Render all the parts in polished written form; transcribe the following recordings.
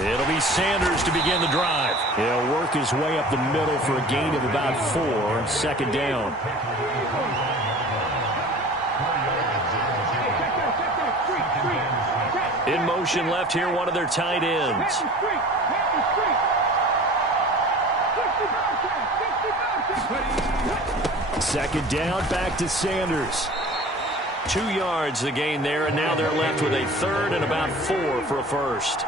It'll be Sanders to begin the drive. He'll work his way up the middle for a gain of about 4 on second down. In motion left here, one of their tight ends. Second down, back to Sanders. 2 yards the gain there, and now they're left with a third and about 4 for a first.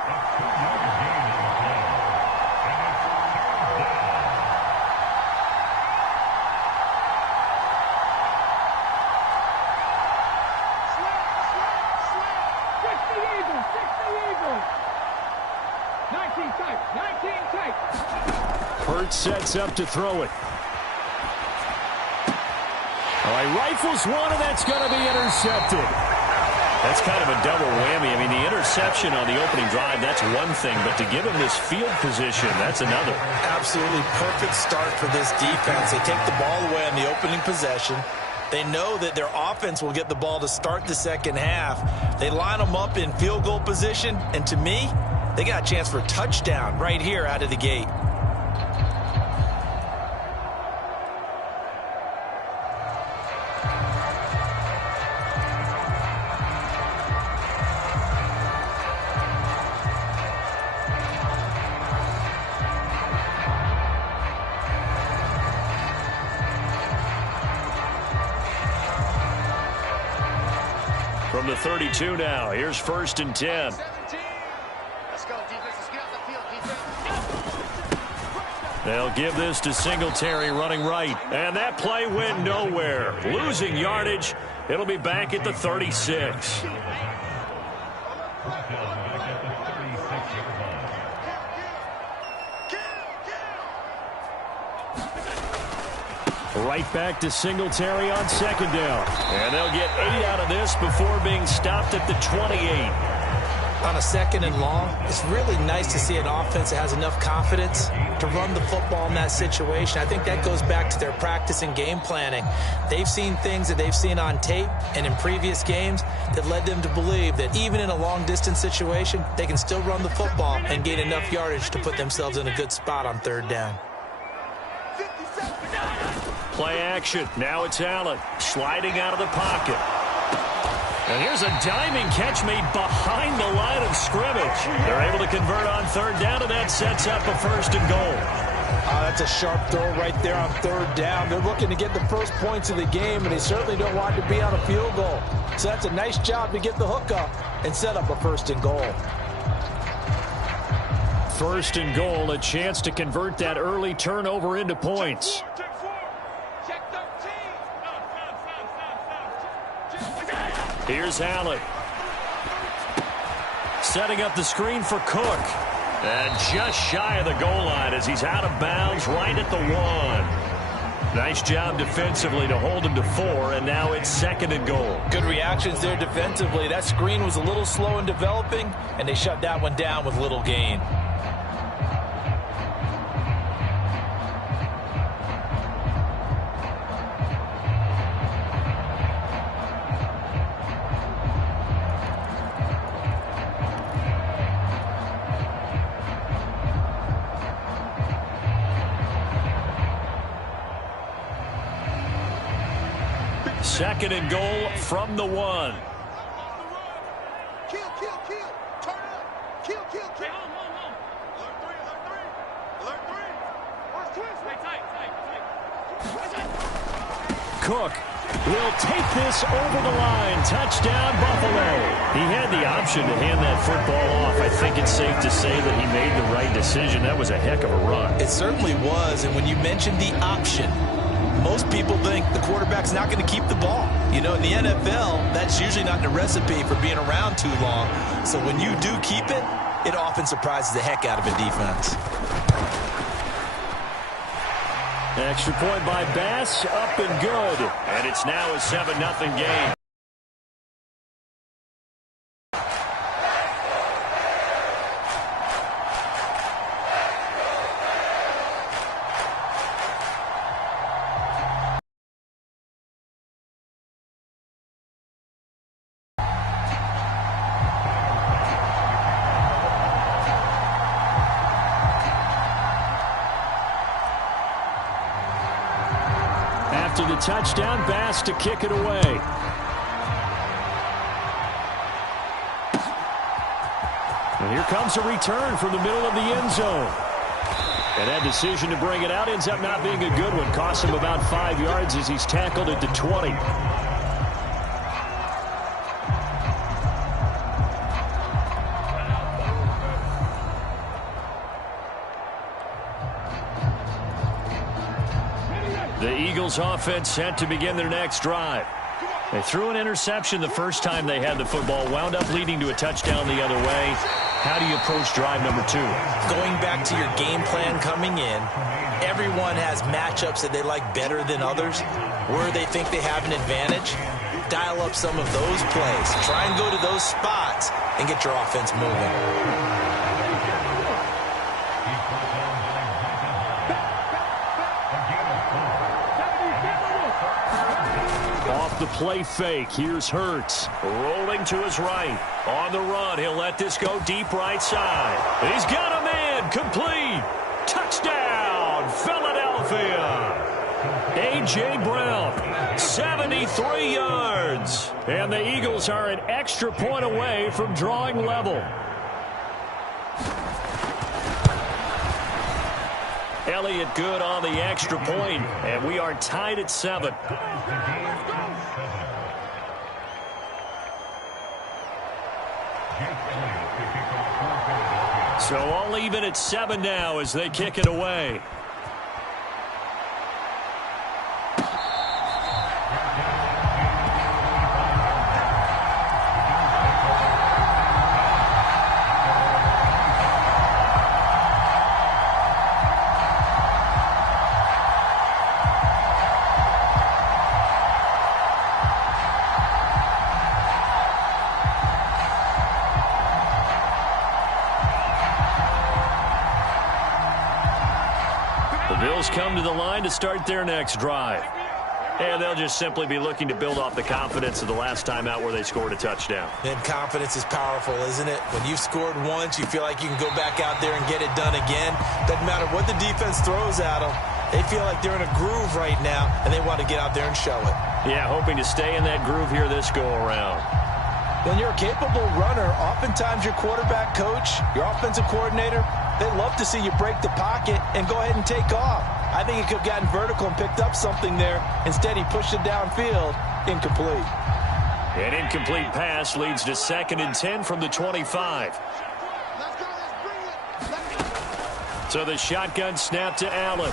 Hurts sets up to throw it. All right, rifles one, and that's going to be intercepted. That's kind of a double whammy. I mean, the interception on the opening drive, that's one thing, but to give him this field position, that's another. Absolutely perfect start for this defense. They take the ball away on the opening possession. They know that their offense will get the ball to start the second half. They line them up in field goal position, and to me, they got a chance for a touchdown right here out of the gate. From the 32 now, here's 1st and 10. They'll give this to Singletary running right. And that play went nowhere. Losing yardage. It'll be back at the 36. Right back to Singletary on second down. And they'll get 8 out of this before being stopped at the 28. On a second and long, it's really nice to see an offense that has enough confidence to run the football in that situation. I think that goes back to their practice and game planning. They've seen things that they've seen on tape and in previous games that led them to believe that even in a long-distance situation, they can still run the football and gain enough yardage to put themselves in a good spot on third down. Play action. Now it's Allen sliding out of the pocket. And here's a diving catch made behind the line of scrimmage. They're able to convert on third down, and that sets up a 1st and goal. That's a sharp throw right there on third down. They're looking to get the first points of the game, and they certainly don't want to be on a field goal. So that's a nice job to get the hook up and set up a 1st and goal. 1st and goal, a chance to convert that early turnover into points. Here's Allen. Setting up the screen for Cook. And just shy of the goal line as he's out of bounds right at the 1. Nice job defensively to hold him to 4, and now it's 2nd and goal. Good reactions there defensively. That screen was a little slow in developing, and they shut that one down with little gain. Second and goal from the 1. Cook will take this over the line. Touchdown, Buffalo. He had the option to hand that football off. I think it's safe to say that he made the right decision. That was a heck of a run. It certainly was, and when you mentioned the option, most people think the quarterback's not going to keep the ball. You know, in the NFL, that's usually not the recipe for being around too long. So when you do keep it, it often surprises the heck out of a defense. Extra point by Bass, up and good. And it's now a 7-0 game. after the touchdown pass to kick it away. And here comes a return from the middle of the end zone. And that decision to bring it out ends up not being a good one. Cost him about 5 yards as he's tackled at the 20. The Eagles offense set to begin their next drive. They threw an interception the first time they had the football, wound up leading to a touchdown the other way. How do you approach drive number 2? Going back to your game plan coming in, everyone has matchups that they like better than others, where they think they have an advantage. Dial up some of those plays. Try and go to those spots and get your offense moving. The play fake. Here's Hurts. Rolling to his right. On the run. He'll let this go deep right side. He's got a man. Complete. Touchdown, Philadelphia. A.J. Brown, 73 yards. And the Eagles are an extra point away from drawing level. Elliott good on the extra point, and we are tied at 7. So all even at 7 now as they kick it away. Come to the line to start their next drive. And they'll just simply be looking to build off the confidence of the last time out where they scored a touchdown. And confidence is powerful, isn't it? When you've scored once, you feel like you can go back out there and get it done again. Doesn't matter what the defense throws at them. They feel like they're in a groove right now, and they want to get out there and show it. Yeah, hoping to stay in that groove here this go-around. When you're a capable runner, oftentimes your quarterback coach, your offensive coordinator, they love to see you break the pocket and go ahead and take off. I think he could have gotten vertical and picked up something there. Instead, he pushed it downfield. Incomplete. An incomplete pass leads to 2nd and 10 from the 25. So the shotgun snap to Allen.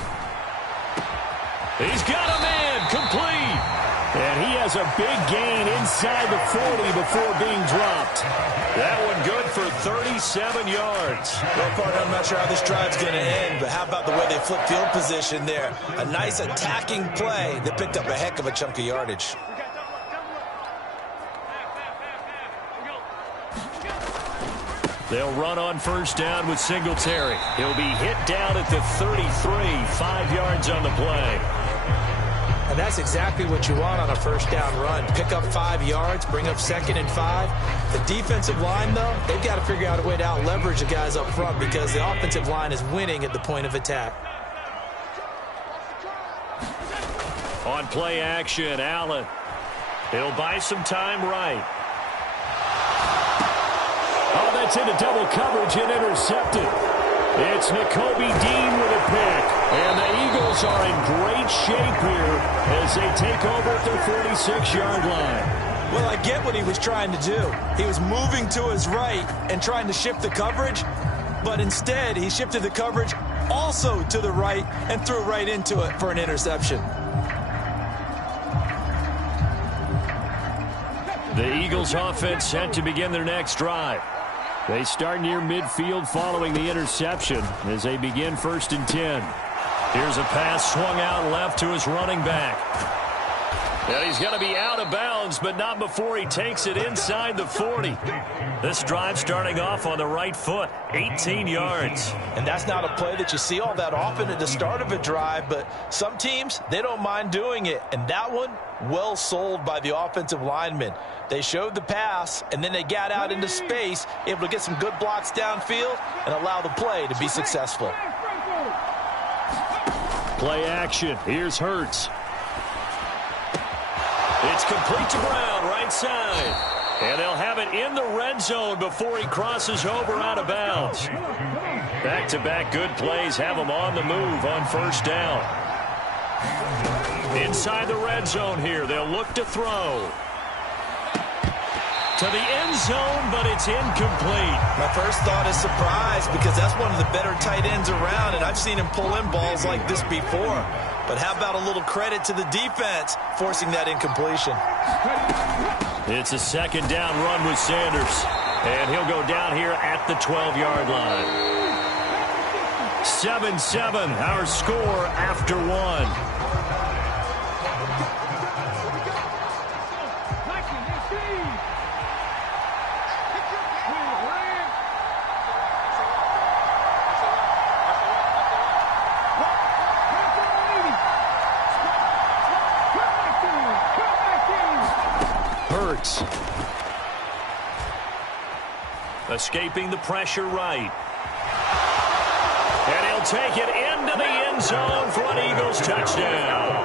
He's got a man. Complete. And he has a big gain inside the 40 before being dropped. That one good for 37 yards. Well, partner, I'm not sure how this drive's going to end, but how about the way they flip field position there? A nice attacking play that picked up a heck of a chunk of yardage. They'll run on first down with Singletary. He'll be hit down at the 33, 5 yards on the play. And that's exactly what you want on a first down run. Pick up 5 yards, bring up 2nd and 5. The defensive line, though, they've got to figure out a way to out-leverage the guys up front because the offensive line is winning at the point of attack. On play action, Allen. He'll buy some time right. Oh, that's into double coverage and intercepted. It's Nakobe Dean with a pick. And the Eagles are in great shape here as they take over at their 46-yard line. Well, I get what he was trying to do. He was moving to his right and trying to shift the coverage, but instead he shifted the coverage also to the right and threw right into it for an interception. The Eagles offense set to begin their next drive. They start near midfield following the interception as they begin 1st and 10. Here's a pass swung out left to his running back. And he's going to be out of bounds, but not before he takes it inside the 40. This drive starting off on the right foot, 18 yards. And that's not a play that you see all that often at the start of a drive, but some teams, they don't mind doing it. And that one, well sold by the offensive linemen. They showed the pass, and then they got out into space, able to get some good blocks downfield and allow the play to be successful. Play action. Here's Hurts. It's complete to Brown, right side. And they'll have it in the red zone before he crosses over out of bounds. Back-to-back good plays have him on the move on first down. Inside the red zone here, they'll look to throw. To the end zone, but it's incomplete. My first thought is surprise because that's one of the better tight ends around, and I've seen him pull in balls like this before. But how about a little credit to the defense forcing that incompletion? It's a second down run with Sanders, and he'll go down here at the 12-yard line. 7-7, our score after one. Escaping the pressure right. And he'll take it into the end zone for an Eagles touchdown.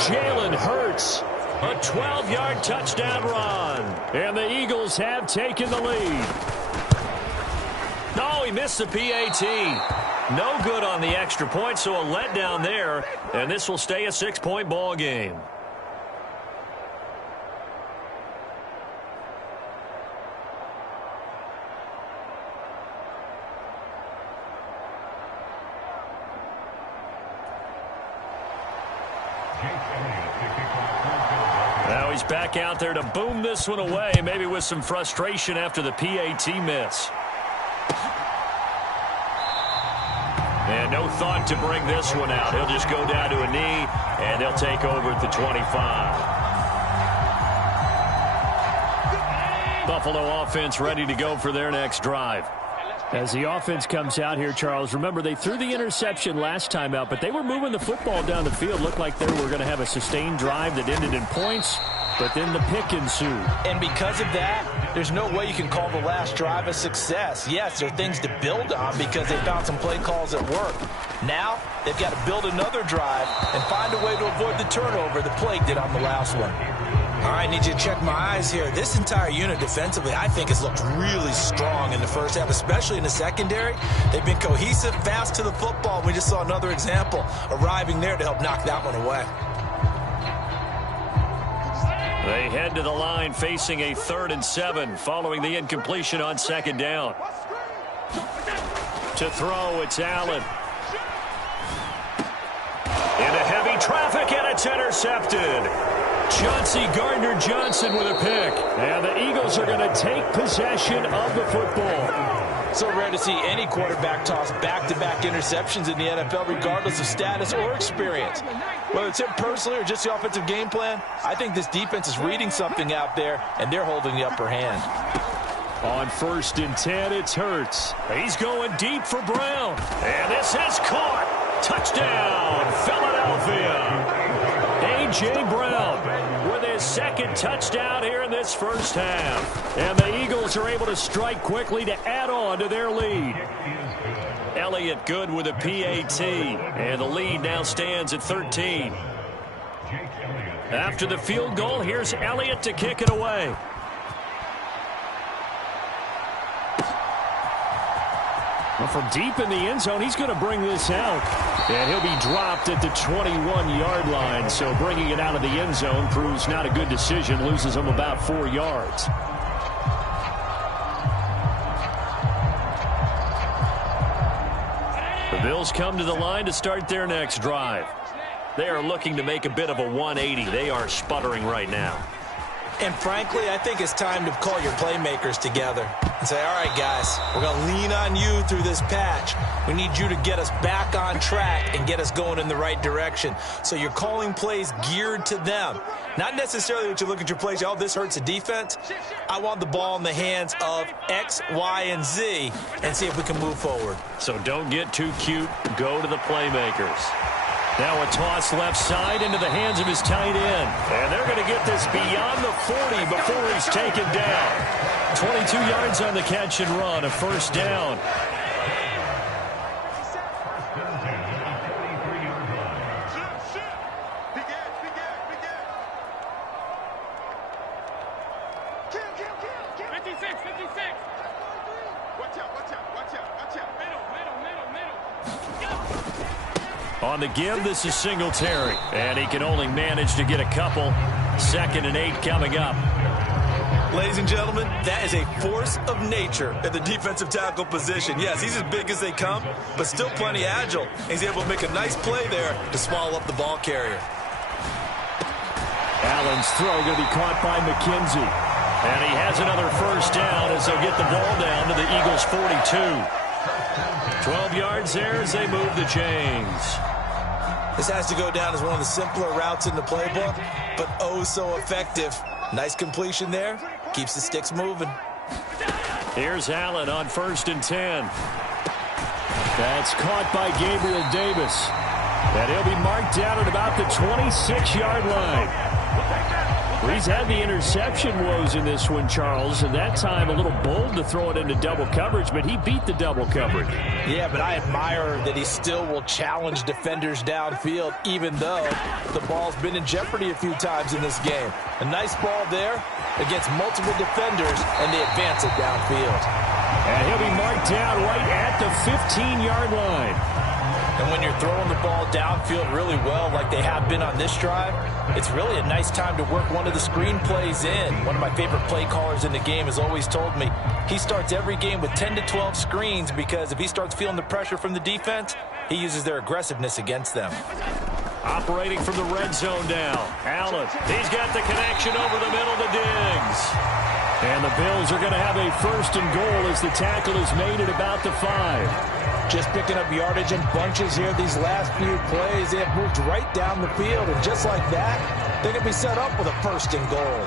Jalen Hurts, a 12-yard touchdown run. And the Eagles have taken the lead. No, he missed the PAT. No good on the extra point, so a letdown there. And this will stay a 6-point ball game. Now he's back out there to boom this one away, maybe with some frustration after the PAT miss. And no thought to bring this one out. He'll just go down to a knee, and they'll take over at the 25. Buffalo offense ready to go for their next drive. As the offense comes out here, Charles, remember they threw the interception last time out, but they were moving the football down the field. Looked like they were going to have a sustained drive that ended in points, but then the pick ensued. And because of that, there's no way you can call the last drive a success. Yes, there are things to build on because they found some play calls that work. Now, they've got to build another drive and find a way to avoid the turnover the plague did on the last one. All right, need you to check my eyes here. This entire unit defensively, I think, has looked really strong in the first half, especially in the secondary. They've been cohesive, fast to the football. We just saw another example arriving there to help knock that one away. They head to the line facing a 3rd and 7 following the incompletion on second down. To throw, it's Allen. Into heavy traffic, and it's intercepted. Chauncey Gardner-Johnson with a pick. And the Eagles are going to take possession of the football. So rare to see any quarterback toss back-to-back interceptions in the NFL, regardless of status or experience. Whether it's him personally or just the offensive game plan, I think this defense is reading something out there, and they're holding the upper hand. On 1st and 10, it's Hurts. He's going deep for Brown. And this is caught. Touchdown, Philadelphia. A.J. Brown with his 2nd touchdown here in this first half. And the Eagles are able to strike quickly to add on to their lead. Elliott good with a PAT. And the lead now stands at 13. After the field goal, here's Elliott to kick it away. Well, from deep in the end zone, he's going to bring this out. And he'll be dropped at the 21-yard line. So bringing it out of the end zone proves not a good decision. Loses him about 4 yards. The Bills come to the line to start their next drive. They are looking to make a bit of a 180. They are sputtering right now. And frankly, I think it's time to call your playmakers together and say, all right, guys, we're going to lean on you through this patch. We need you to get us back on track and get us going in the right direction. So you're calling plays geared to them. Not necessarily that you look at your plays, oh, this hurts the defense. I want the ball in the hands of X, Y, and Z and see if we can move forward. So don't get too cute. Go to the playmakers. Now a toss left side into the hands of his tight end. And they're going to get this beyond the 40 before he's taken down. 22 yards on the catch and run, a first down. 56, 56. Watch out, watch out, watch out, watch out. Middle. On the give, this is Singletary. And he can only manage to get a couple. 2nd and 8 coming up. Ladies and gentlemen, that is a force of nature at the defensive tackle position. Yes, he's as big as they come, but still plenty agile. He's able to make a nice play there to swallow up the ball carrier. Allen's throw going to be caught by McKenzie. And he has another first down as they'll get the ball down to the Eagles' 42. 12 yards there as they move the chains. This has to go down as one of the simpler routes in the playbook, but oh so effective. Nice completion there. Keeps the sticks moving. Here's Allen on 1st and 10. That's caught by Gabriel Davis. And he'll be marked down at about the 26-yard line. He's had the interception woes in this one, Charles, and that time a little bold to throw it into double coverage, but he beat the double coverage. Yeah, but I admire that he still will challenge defenders downfield, even though the ball's been in jeopardy a few times in this game. A nice ball there against multiple defenders, and they advance it downfield. And he'll be marked down right at the 15-yard line. And when you're throwing the ball downfield really well like they have been on this drive, it's really a nice time to work one of the screen plays in. One of my favorite play callers in the game has always told me he starts every game with 10 to 12 screens because if he starts feeling the pressure from the defense, he uses their aggressiveness against them. Operating from the red zone now. Allen, he's got the connection over the middle to Diggs. And the Bills are going to have a 1st and goal as the tackle is made at about the 5. Just picking up yardage in bunches here these last few plays. They have moved right down the field, and just like that, they're going to be set up with a 1st and goal.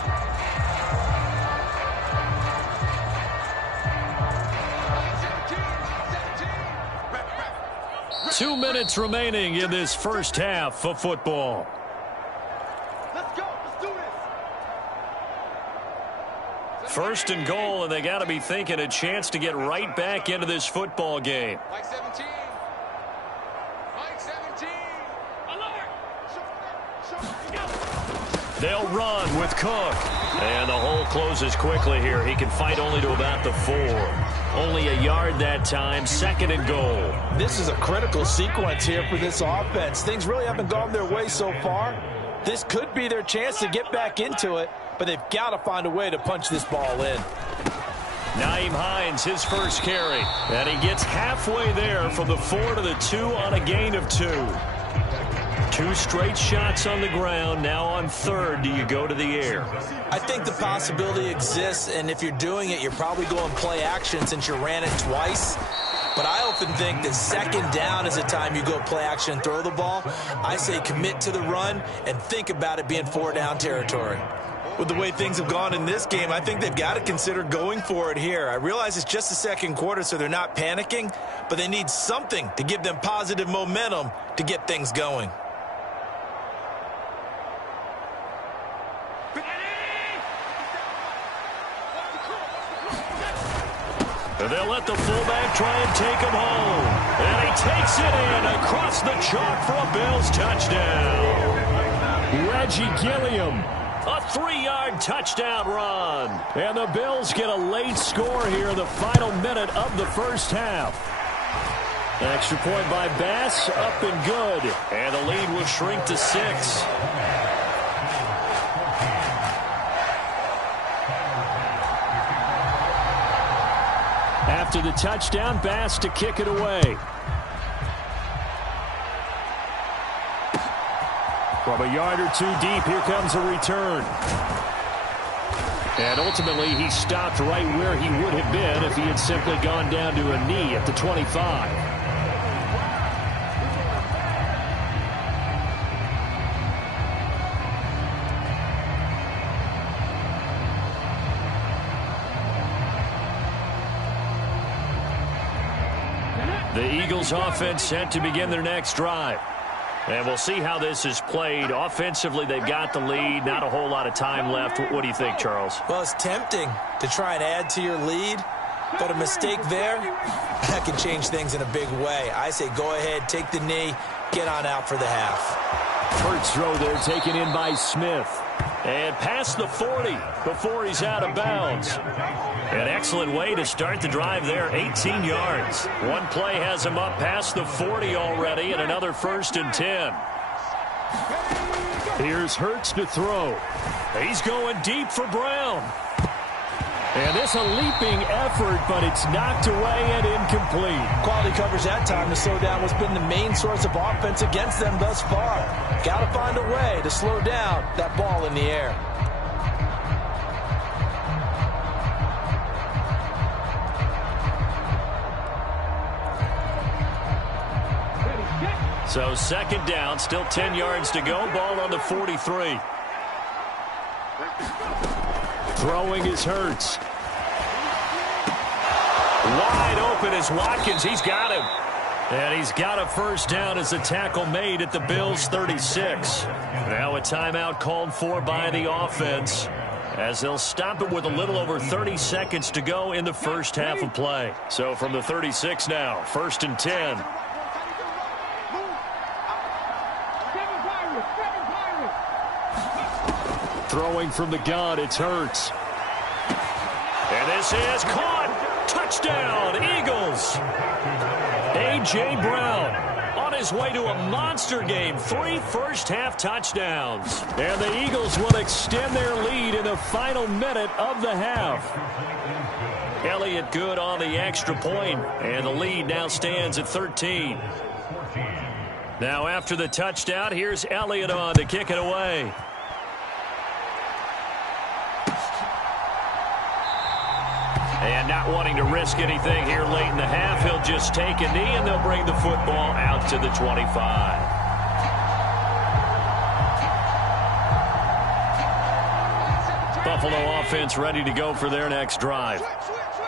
Two minutes remaining in this first half of football. Let's go. Let's do this. 1st and goal, and they got to be thinking a chance to get right back into this football game. Mike 17. Mike 17. Alert. They'll run with Cook. And the hole closes quickly here. He can fight only to about the 4. Only a yard that time. 2nd and goal. This is a critical sequence here for this offense. Things really haven't gone their way so far. This could be their chance to get back into it, but they've got to find a way to punch this ball in. Nyheim Hines, his first carry. And he gets halfway there from the 4 to the 2 on a gain of 2. 2 straight shots on the ground. Now on 3rd, do you go to the air? I think the possibility exists, and if you're doing it, you're probably going play action since you ran it twice. But I often think that 2nd down is the time you go play action and throw the ball. I say commit to the run and think about it being 4-down territory. With the way things have gone in this game, I think they've got to consider going for it here. I realize it's just the 2nd quarter, so they're not panicking, but they need something to give them positive momentum to get things going. They'll let the fullback try and take him home. And he takes it in across the chalk for a Bills touchdown. Reggie Gilliam, a 3-yard touchdown run. And the Bills get a late score here in the final minute of the first half. Extra point by Bass, up and good. And the lead will shrink to 6. After the touchdown, Bass to kick it away. From a yard or 2 deep, here comes a return. And ultimately, he stopped right where he would have been if he had simply gone down to a knee at the 25. The Eagles offense set to begin their next drive. And we'll see how this is played. Offensively, they've got the lead. Not a whole lot of time left. What do you think, Charles? Well, it's tempting to try and add to your lead, but a mistake there, that can change things in a big way. I say go ahead, take the knee, get on out for the half. First throw there taken in by Smith. And past the 40 before he's out of bounds. An excellent way to start the drive there, 18 yards. One play has him up past the 40 already, and another 1st and 10. Here's Hurts to throw. He's going deep for Brown. And this a leaping effort, but it's knocked away and incomplete. Quality coverage that time to slow down what's been the main source of offense against them thus far. Got to find a way to slow down that ball in the air. So 2nd down, still 10 yards to go. Ball on the 43. Throwing is Hurts. Wide open is Watkins. He's got him. And he's got a 1st down as the tackle made at the Bills' 36. Now a timeout called for by the offense as they'll stop it with a little over 30 seconds to go in the first half of play. So from the 36 now, 1st and 10. Throwing from the gun, it's Hurts. And this is caught. Touchdown, Eagles. A.J. Brown on his way to a monster game. 3 first-half touchdowns. And the Eagles will extend their lead in the final minute of the half. Elliott good on the extra point, and the lead now stands at 13. Now after the touchdown, here's Elliott on to kick it away. And not wanting to risk anything here late in the half, he'll just take a knee, and they'll bring the football out to the 25. Buffalo offense ready to go for their next drive.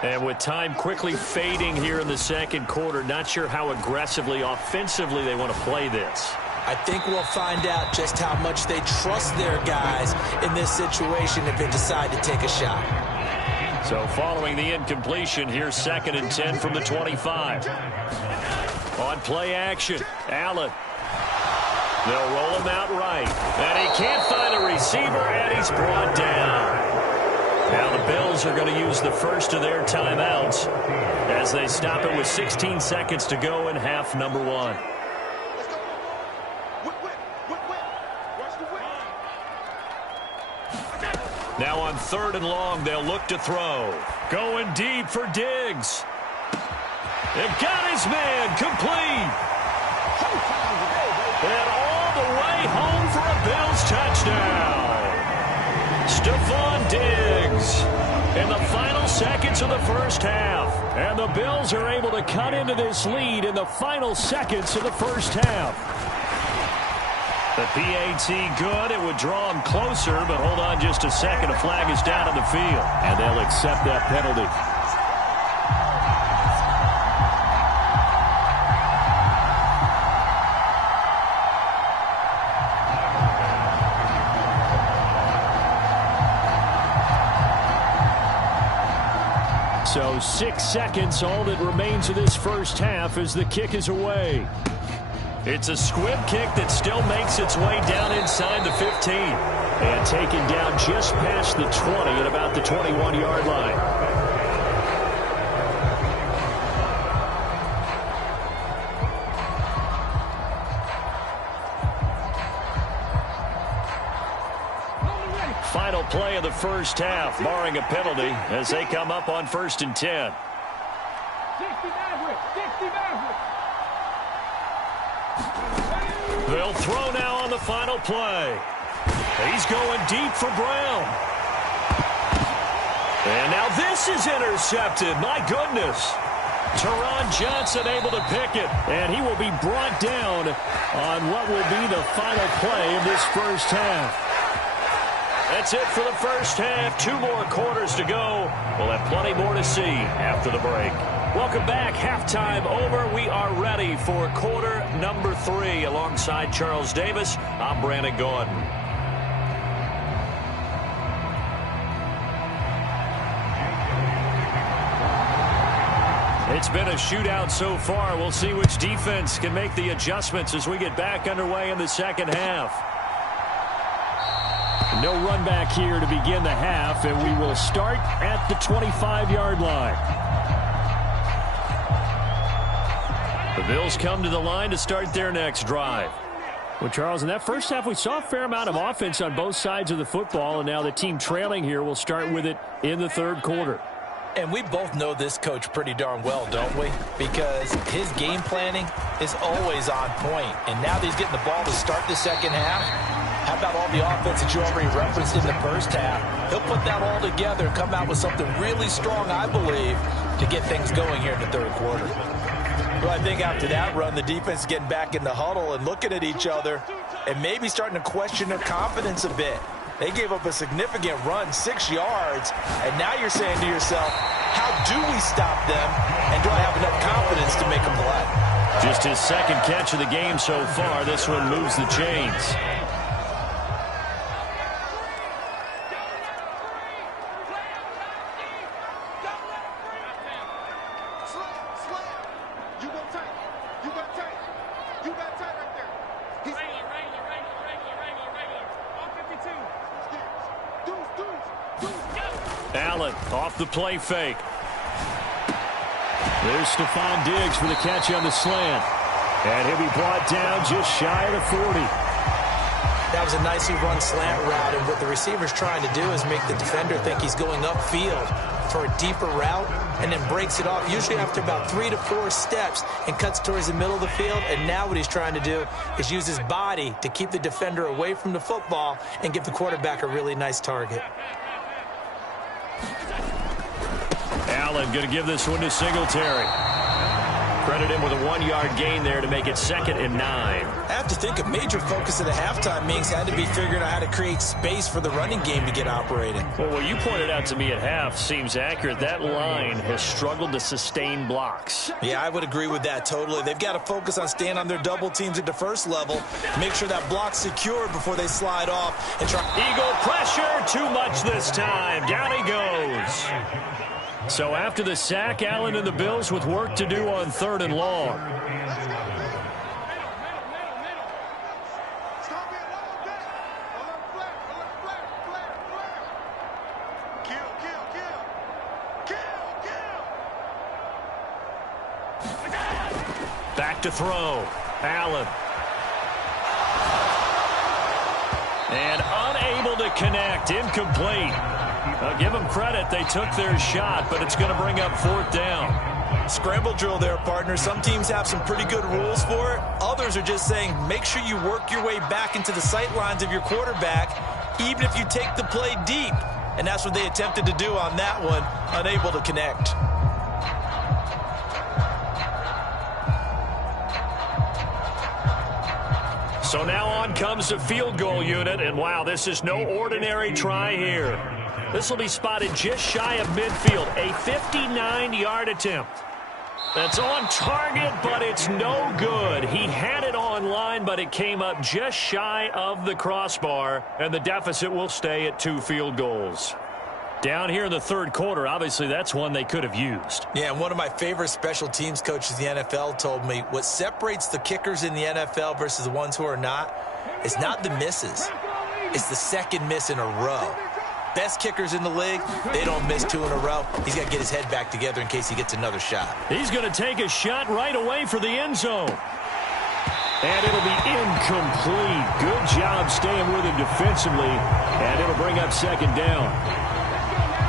And with time quickly fading here in the 2nd quarter, not sure how aggressively, offensively they want to play this. I think we'll find out just how much they trust their guys in this situation if they decide to take a shot. So following the incompletion, here's 2nd and 10 from the 25. On play action, Allen. They'll roll him out right. And he can't find a receiver, and he's brought down. Now the Bills are going to use the 1st of their timeouts as they stop it with 16 seconds to go in half number 1. Now on 3rd and long, they'll look to throw. Going deep for Diggs. It got his man complete. And all the way home for a Bills touchdown. Stephon Diggs in the final seconds of the first half. And the Bills are able to cut into this lead in the final seconds of the first half. The PAT good. It would draw him closer, but hold on just a second. A flag is down on the field, and they'll accept that penalty. So 6 seconds, all that remains of this first half as the kick is away. It's a squib kick that still makes its way down inside the 15. And taken down just past the 20 at about the 21-yard line. Final play of the first half, barring a penalty, as they come up on 1st and 10. 60 Maverick, 60 Maverick. They'll throw now on the final play. He's going deep for Brown. And now this is intercepted. My goodness. Teron Johnson able to pick it. And he will be brought down on what will be the final play of this first half. That's it for the first half. 2 more quarters to go. We'll have plenty more to see after the break. Welcome back. Halftime over. We are ready for quarter number 3. Alongside Charles Davis, I'm Brandon Gordon. It's been a shootout so far. We'll see which defense can make the adjustments as we get back underway in the second half. No run back here to begin the half, and we will start at the 25-yard line. The Bills come to the line to start their next drive. Well, Charles, in that first half, we saw a fair amount of offense on both sides of the football, and now the team trailing here will start with it in the third quarter. And we both know this coach pretty darn well, don't we? Because his game planning is always on point. And now that he's getting the ball to start the second half, how about all the offense that you already referenced in the first half? He'll put that all together and come out with something really strong, I believe, to get things going here in the third quarter. Well, I think after that run, the defense is getting back in the huddle and looking at each other and maybe starting to question their confidence a bit. They gave up a significant run, 6 yards, and now you're saying to yourself, how do we stop them, and do I have enough confidence to make a play? Just his second catch of the game so far. This one moves the chains. Allen off the play fake. There's Stephon Diggs for the catch on the slant. And he'll be brought down just shy of the 40. That was a nicely run slant route, and what the receiver's trying to do is make the defender think he's going upfield for a deeper route and then breaks it off, usually after about 3 to 4 steps, and cuts towards the middle of the field. And now what he's trying to do is use his body to keep the defender away from the football and give the quarterback a really nice target. Allen going to give this one to Singletary. Credit him with a 1-yard gain there to make it 2nd and 9. I have to think a major focus of the halftime meetings had to be figuring out how to create space for the running game to get operating. Well, what you pointed out to me at half seems accurate. That line has struggled to sustain blocks. Yeah, I would agree with that totally. They've got to focus on staying on their double teams at the first level, make sure that block's secured before they slide off and try. Eagle pressure, too much this time. Down he goes. So after the sack, Allen and the Bills with work to do on 3rd and long. Back to throw. Allen. And unable to connect. Incomplete. I'll give them credit. They took their shot, but it's going to bring up 4th down. Scramble drill there, partner. Some teams have some pretty good rules for it. Others are just saying, make sure you work your way back into the sight lines of your quarterback, even if you take the play deep. And that's what they attempted to do on that one, unable to connect. So now on comes the field goal unit, and wow, this is no ordinary try here. This will be spotted just shy of midfield, a 59-yard attempt. That's on target, but it's no good. He had it on line, but it came up just shy of the crossbar, and the deficit will stay at 2 field goals. Down here in the third quarter, obviously that's one they could have used. Yeah, and one of my favorite special teams coaches in the NFL told me what separates the kickers in the NFL versus the ones who are not is not the misses. It's the second miss in a row. Best kickers in the league, they don't miss 2 in a row. He's got to get his head back together in case he gets another shot. He's going to take a shot right away for the end zone. And it'll be incomplete. Good job staying with him defensively, and it'll bring up 2nd down.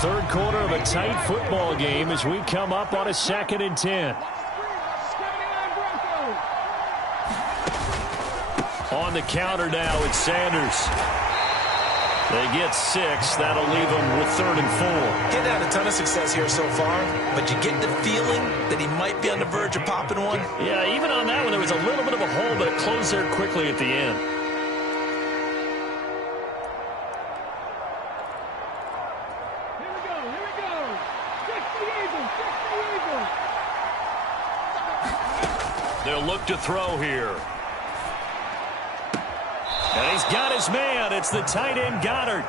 Third quarter of a tight football game as we come up on a 2nd and 10. On the counter now, it's Sanders. They get 6. That'll leave them with 3rd and 4. He's had a ton of success here so far, but you get the feeling that he might be on the verge of popping one. Yeah, even on that one, there was a little bit of a hole, but it closed there quickly at the end. They'll look to throw here. And he's got his man. It's the tight end, Goddard.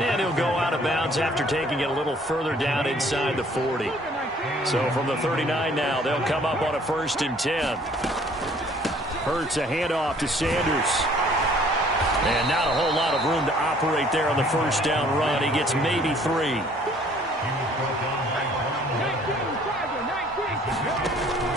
And he'll go out of bounds after taking it a little further down inside the 40. So from the 39 now, they'll come up on a 1st and 10. Hurts a handoff to Sanders. And not a whole lot of room to operate there on the first down run. He gets maybe 3.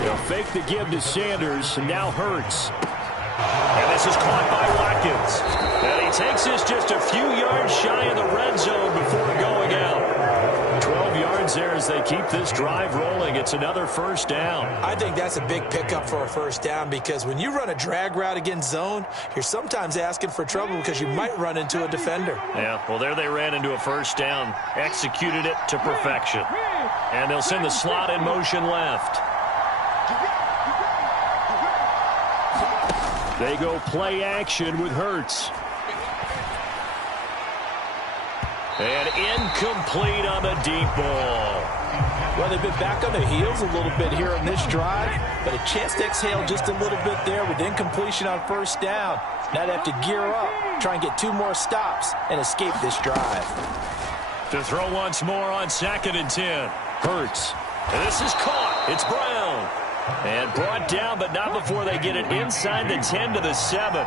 They'll fake the give to Sanders, and now Hurts. And this is caught by Watkins. And he takes this just a few yards shy of the red zone before going out. 12 yards there as they keep this drive rolling. It's another first down. I think that's a big pickup for a first down because when you run a drag route against zone, you're sometimes asking for trouble because you might run into a defender. Yeah, well, there they ran into a first down. Executed it to perfection. And they'll send the slot in motion left. They go play action with Hurts. And incomplete on the deep ball. Well, they've been back on their heels a little bit here in this drive, but a chance to exhale just a little bit there with incompletion on first down. Now they have to gear up, try and get 2 more stops, and escape this drive. To throw once more on 2nd and 10. Hurts. And this is caught. It's Brown. And brought down, but not before they get it inside the 10 to the 7.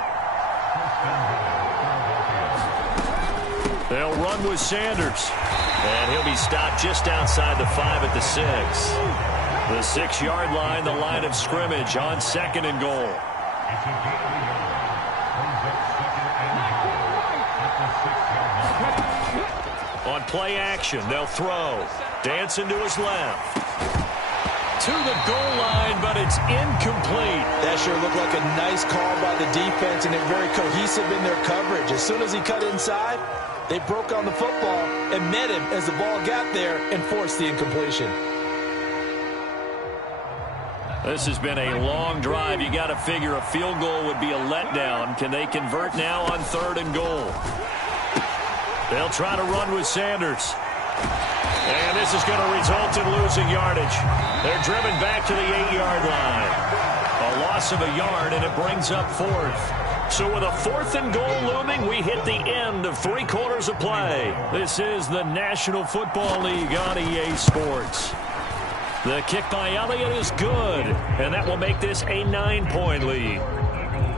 They'll run with Sanders. And he'll be stopped just outside the 5 at the 6. The 6-yard line, the line of scrimmage on 2nd and goal. On play action, they'll throw. Dancing to his left. To the goal line, but it's incomplete. That sure looked like a nice call by the defense, and they're very cohesive in their coverage. As soon as he cut inside, they broke on the football and met him as the ball got there and forced the incompletion. This has been a long drive. You got to figure a field goal would be a letdown. Can they convert now on 3rd and goal? They'll try to run with Sanders. And this is going to result in losing yardage. They're driven back to the 8-yard line. A loss of a yard, and it brings up 4th. So with a 4th and goal looming, we hit the end of 3 quarters of play. This is the National Football League on EA Sports. The kick by Elliott is good, and that will make this a 9-point lead.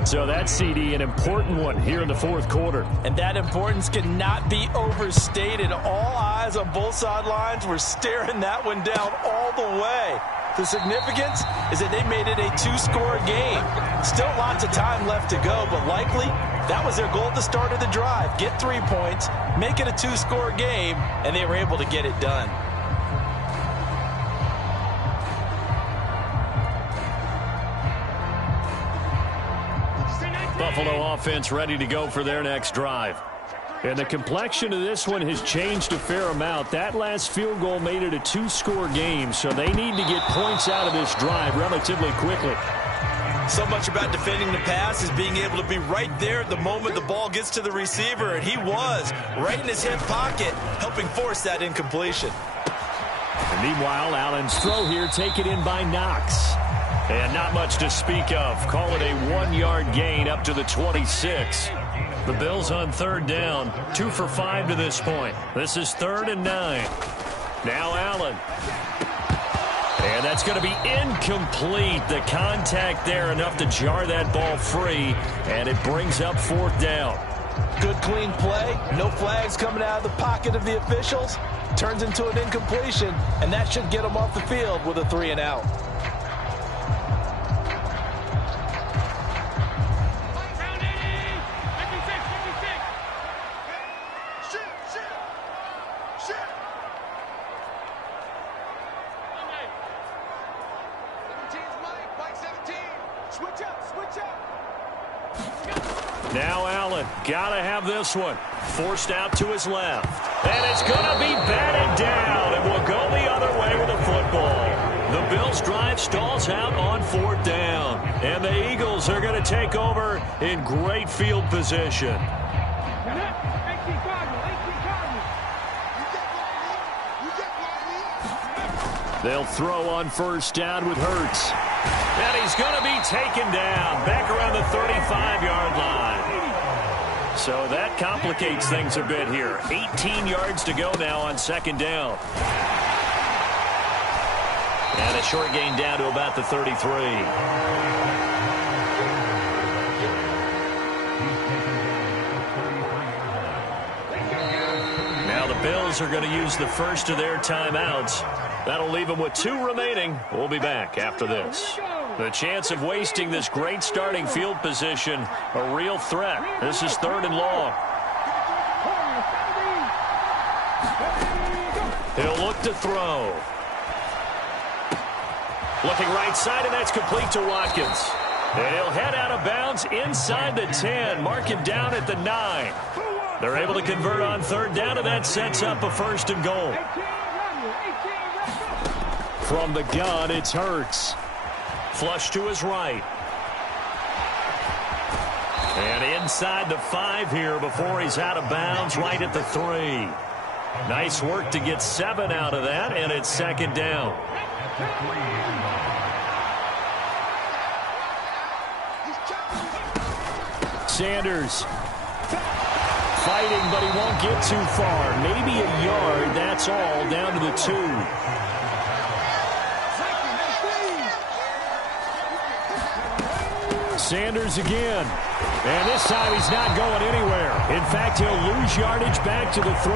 So that's, CD, an important one here in the 4th quarter. And that importance cannot be overstated. All eyes on both sidelines were staring that one down all the way. The significance is that they made it a 2-score game. Still lots of time left to go, but likely that was their goal at the start of the drive. Get 3 points, make it a 2-score game, and they were able to get it done. Buffalo offense ready to go for their next drive. And the complexion of this one has changed a fair amount. That last field goal made it a 2-score game, so they need to get points out of this drive relatively quickly. So much about defending the pass is being able to be right there at the moment the ball gets to the receiver, and he was right in his hip pocket, helping force that incompletion. And meanwhile, Allen's throw here taken in by Knox. And not much to speak of. Call it a 1-yard gain up to the 26. The Bills on 3rd down. 2 for 5 to this point. This is 3rd and 9. Now Allen. And that's going to be incomplete. The contact there enough to jar that ball free. And it brings up 4th down. Good clean play. No flags coming out of the pocket of the officials. Turns into an incompletion. And that should get them off the field with a 3 and out. Now Allen, gotta have this one. Forced out to his left. And it's gonna be batted down, and will go the other way with the football. The Bills drive stalls out on 4th down. And the Eagles are gonna take over in great field position. They'll throw on 1st down with Hurts. And he's going to be taken down back around the 35-yard line. So that complicates things a bit here. 18 yards to go now on 2nd down. And a short gain down to about the 33. Bills are going to use the first of their timeouts. That'll leave them with 2 remaining. We'll be back after this. The chance of wasting this great starting field position, a real threat. This is 3rd and long. He'll look to throw. Looking right side, and that's complete to Watkins. And he'll head out of bounds inside the 10. Mark him down at the 9. They're able to convert on 3rd down, and that sets up a 1st and goal. From the gun, it's Hurts. Flush to his right. And inside the 5 here before he's out of bounds, right at the 3. Nice work to get 7 out of that, and it's 2nd down. Sanders fighting, but he won't get too far. Maybe a yard, that's all, down to the 2. Sanders again. And this time he's not going anywhere. In fact, he'll lose yardage back to the 3.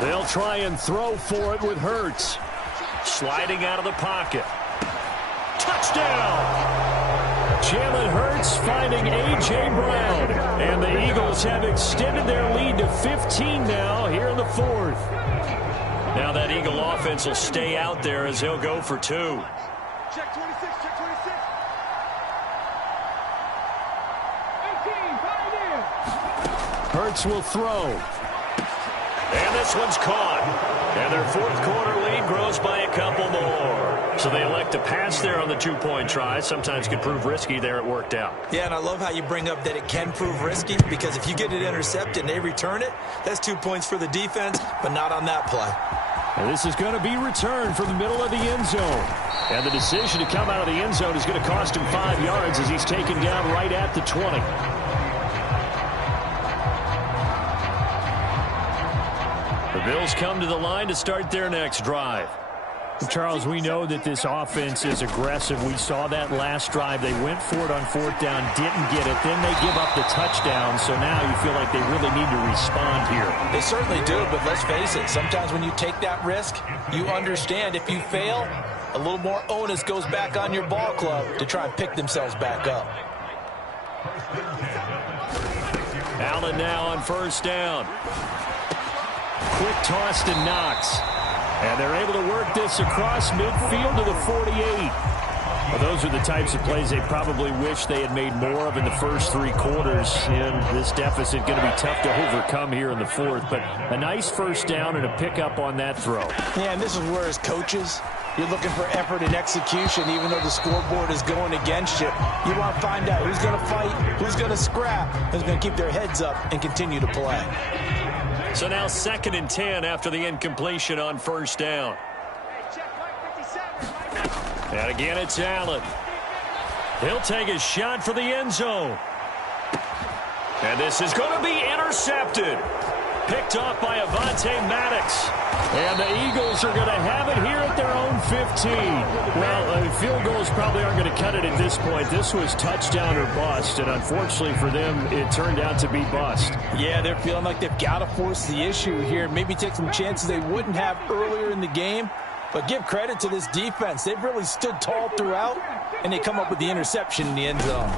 They'll try and throw for it with Hurts. Sliding out of the pocket. Touchdown! Jalen Hurts finding A.J. Brown. And the Eagles have extended their lead to 15 now here in the 4th. Now that Eagle offense will stay out there as they'll go for 2. Check 26, check 26. 18, Hurts will throw. And this one's caught. And their 4th quarter lead grows by a couple more. So they elect to pass there on the 2-point try. Sometimes could prove risky. There it worked out. Yeah, and I love how you bring up that it can prove risky, because if you get it intercepted and they return it, that's 2 points for the defense, but not on that play. And this is going to be returned from the middle of the end zone. And the decision to come out of the end zone is going to cost him 5 yards as he's taken down right at the 20. The Bills come to the line to start their next drive. Charles, we know that this offense is aggressive. We saw that last drive. They went for it on 4th down, didn't get it. Then they give up the touchdown, so now you feel like they really need to respond here. They certainly do, but let's face it, sometimes when you take that risk, you understand if you fail, a little more onus goes back on your ball club to try and pick themselves back up. Allen now on 1st down. Quick toss to Knox. And they're able to work this across midfield to the 48. Well, those are the types of plays they probably wish they had made more of in the first 3 quarters. And this deficit going to be tough to overcome here in the 4th. But a nice 1st down and a pickup on that throw. Yeah, and this is where as coaches, you're looking for effort and execution, even though the scoreboard is going against you. You want to find out who's going to fight, who's going to scrap, who's going to keep their heads up and continue to play. So now 2nd and 10 after the incompletion on 1st down. And again, it's Allen. He'll take a shot for the end zone. And this is going to be intercepted. Picked off by Avonte Maddox. And the Eagles are going to have it here at their own 15. Well, field goals probably aren't going to cut it at this point. This was touchdown or bust, and unfortunately for them, it turned out to be bust. Yeah, they're feeling like they've got to force the issue here. Maybe take some chances they wouldn't have earlier in the game. But give credit to this defense. They've really stood tall throughout, and they come up with the interception in the end zone.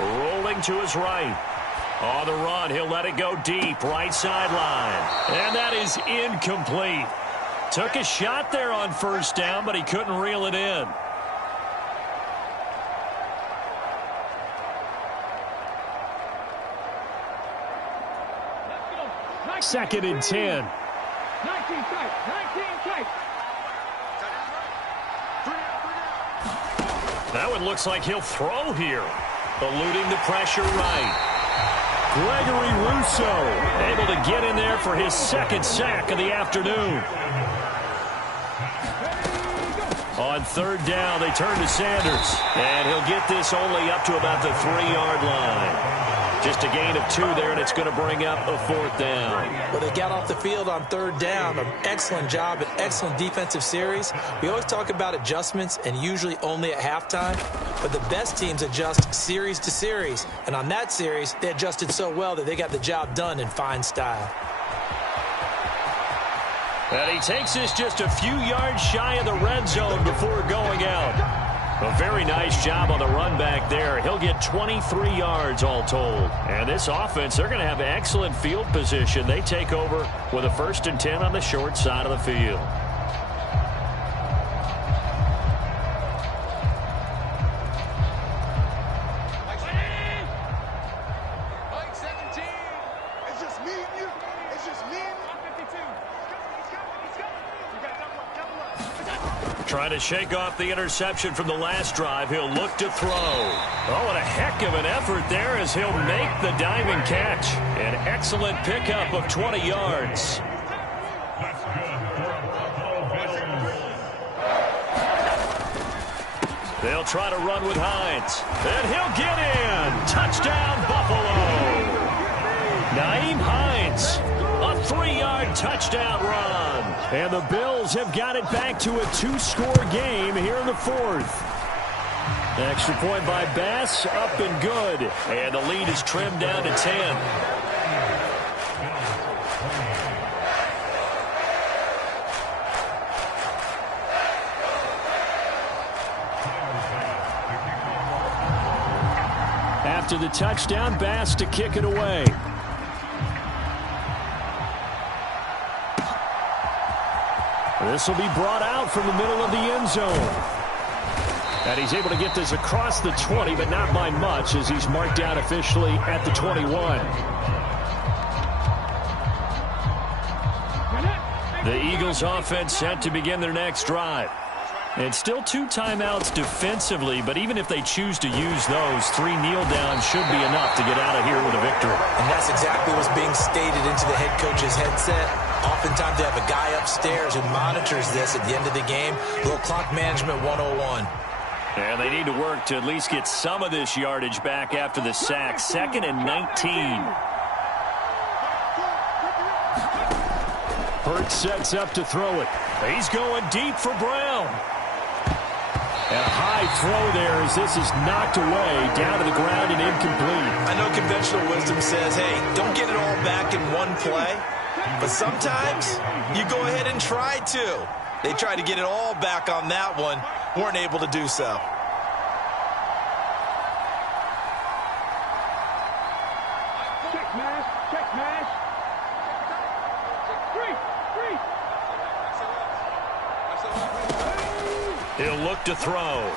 Rolling to his right. On the run, he'll let it go deep, right sideline. And that is incomplete. Took a shot there on 1st down, but he couldn't reel it in. Second and 10. 19 tight, 19 tight. That one looks like he'll throw here. Eluding the pressure right. Gregory Rousseau able to get in there for his 2nd sack of the afternoon. On 3rd down, they turn to Sanders. And he'll get this only up to about the 3-yard line. Just a gain of 2 there, and it's going to bring up a 4th down. Well, they got off the field on 3rd down. An excellent job, an excellent defensive series. We always talk about adjustments, and usually only at halftime. But the best teams adjust series to series. And on that series, they adjusted so well that they got the job done in fine style. And he takes this just a few yards shy of the red zone before going out. A very nice job on the run back there. He'll get 23 yards all told. And this offense, they're going to have excellent field position. They take over with a 1st and 10 on the short side of the field. Mike 17. It's just me and you. It's just me and you. 52. Let's go. You got double up. Trying to shake off the interception from the last drive. He'll look to throw. Oh, what a heck of an effort there as he'll make the diving catch. An excellent pickup of 20 yards. They'll try to run with Hines. And he'll get in. Touchdown, Buffalo. Nyheim Hines. A 3-yard touchdown run. And the Bills have got it back to a 2-score game here in the 4th. Extra point by Bass, up and good. And the lead is trimmed down to 10. After the touchdown, Bass to kick it away. This will be brought out from the middle of the end zone. And he's able to get this across the 20, but not by much as he's marked down officially at the 21. The Eagles offense set to begin their next drive. And still 2 timeouts defensively, but even if they choose to use those, 3 kneel downs should be enough to get out of here with a victory. And that's exactly what's being stated into the head coach's headset. Oftentimes they have a guy upstairs who monitors this at the end of the game. A little clock management 101. And they need to work to at least get some of this yardage back after the sack. 2nd and 19. Hurts sets up to throw it. He's going deep for Brown. And a high throw there as this is knocked away, down to the ground and incomplete. I know conventional wisdom says, hey, don't get it all back in one play. But sometimes you go ahead and try to. They tried to get it all back on that one. Weren't able to do so. Check smash. Check smash. He'll look to throw.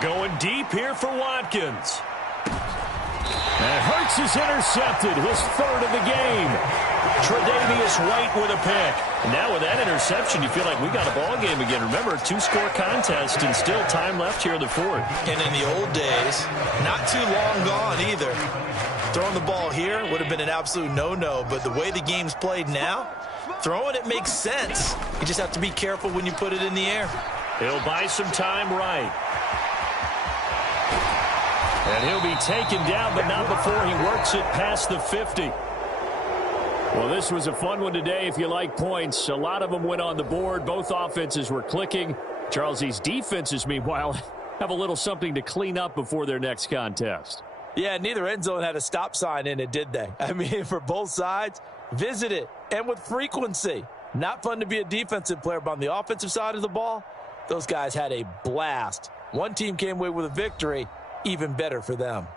Going deep here for Watkins. And Hurts is intercepted, his 3rd of the game. Tre'Davious White with a pick. And now with that interception, you feel like we got a ball game again. Remember, a 2-score contest and still time left here in the 4th. And in the old days, not too long gone either. Throwing the ball here would have been an absolute no-no, but the way the game's played now, throwing it makes sense. You just have to be careful when you put it in the air. He'll buy some time right. And he'll be taken down, but not before he works it past the 50. Well, this was a fun one today if you like points. A lot of them went on the board. Both offenses were clicking. Charles, these defenses, meanwhile, have a little something to clean up before their next contest. Yeah, neither end zone had a stop sign in it, did they? I mean, for both sides, visit it, and with frequency. Not fun to be a defensive player, but on the offensive side of the ball, those guys had a blast. One team came away with a victory, even better for them.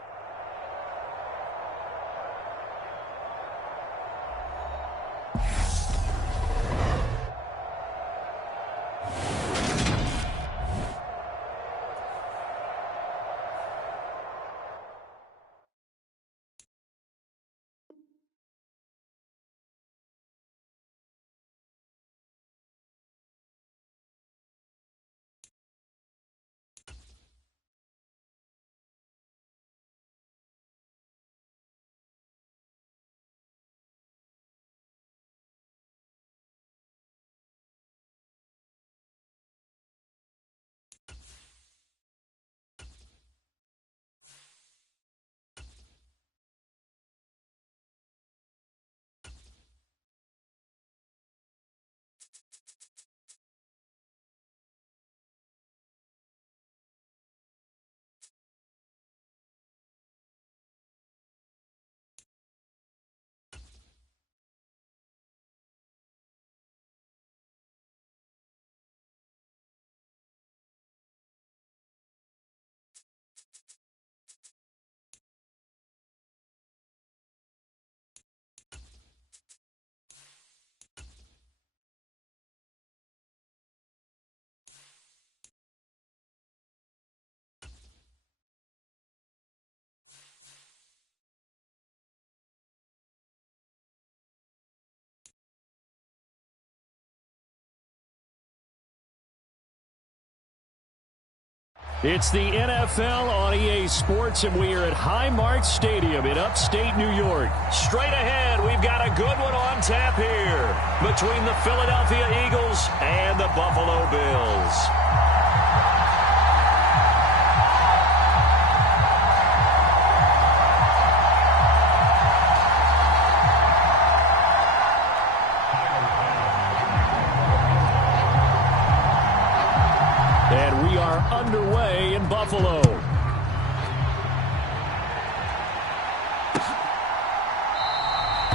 It's the NFL on EA Sports, and we are at Highmark Stadium in upstate New York. Straight ahead, we've got a good one on tap here between the Philadelphia Eagles and the Buffalo Bills. And we are underway in Buffalo.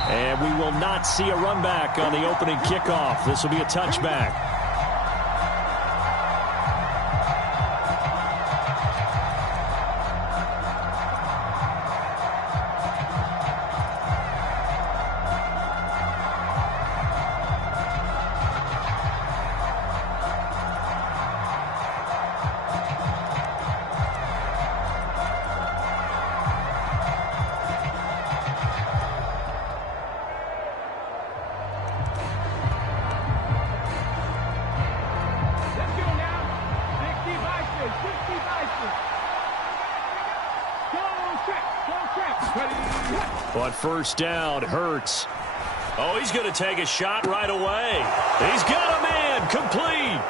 And we will not see a run back on the opening kickoff. This will be a touchback. But first down, Hurts. Oh, he's going to take a shot right away. He's got a man, complete.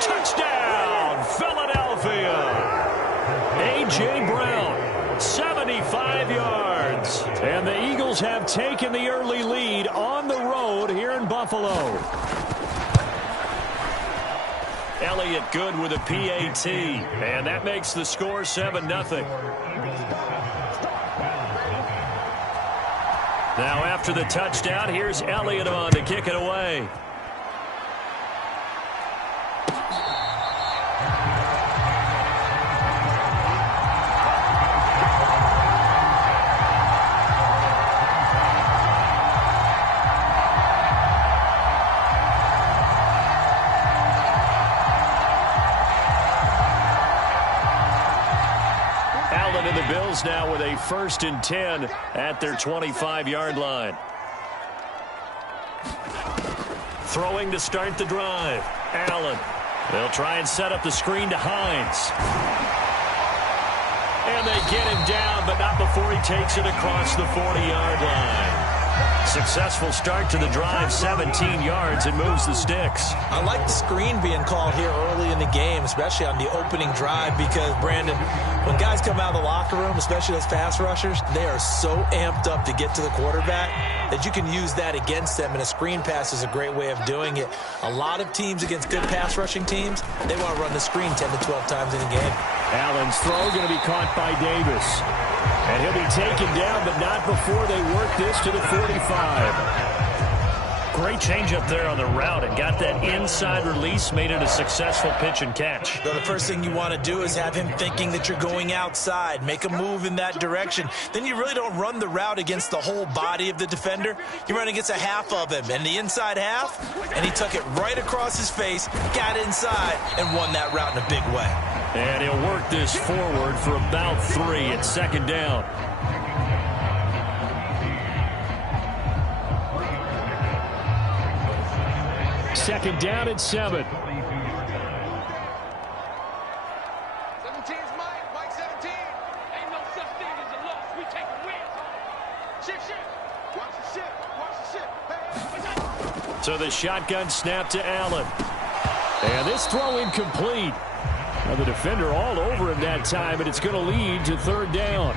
Touchdown, Philadelphia. A.J. Brown, 75 yards. And the Eagles have taken the early lead on the road here in Buffalo. Elliott good with a PAT, and that makes the score 7-0. Now after the touchdown, here's Elliott on to kick it away. And the Bills now with a 1st and 10 at their 25-yard line. Throwing to start the drive. Allen. They'll try and set up the screen to Hines. And they get him down, but not before he takes it across the 40-yard line. Successful start to the drive, 17 yards, and moves the sticks. I like the screen being called here early in the game, especially on the opening drive, because, Brandon, when guys come out of the locker room, especially those pass rushers, they are so amped up to get to the quarterback that you can use that against them, and a screen pass is a great way of doing it. A lot of teams against good pass rushing teams, they want to run the screen 10 to 12 times in a game. Allen's throw going to be caught by Davis. And he'll be taken down, but not before they work this to the 45. Great change up there on the route and got that inside release, made it a successful pitch and catch. So the first thing you want to do is have him thinking that you're going outside, make a move in that direction. Then you really don't run the route against the whole body of the defender. You run against a half of him, and the inside half, and he took it right across his face, got inside, and won that route in a big way. And he'll work this forward for about 3 at 2nd down. Second down at 7. 17's Mike 17. Ain't no such thing as a loss. We take a win. Shit. Watch the shit. Hey. So the shotgun snap to Allen. And this throw incomplete. Now the defender all over him that time, and it's going to lead to 3rd down.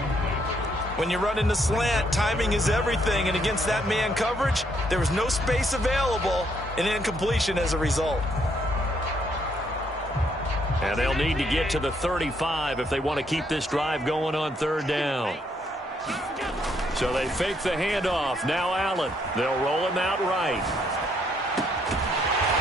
When you run in the slant, timing is everything, and against that man coverage, there was no space available, and incompletion as a result. And they'll need to get to the 35 if they want to keep this drive going on 3rd down. So they fake the handoff. Now Allen. They'll roll him out right.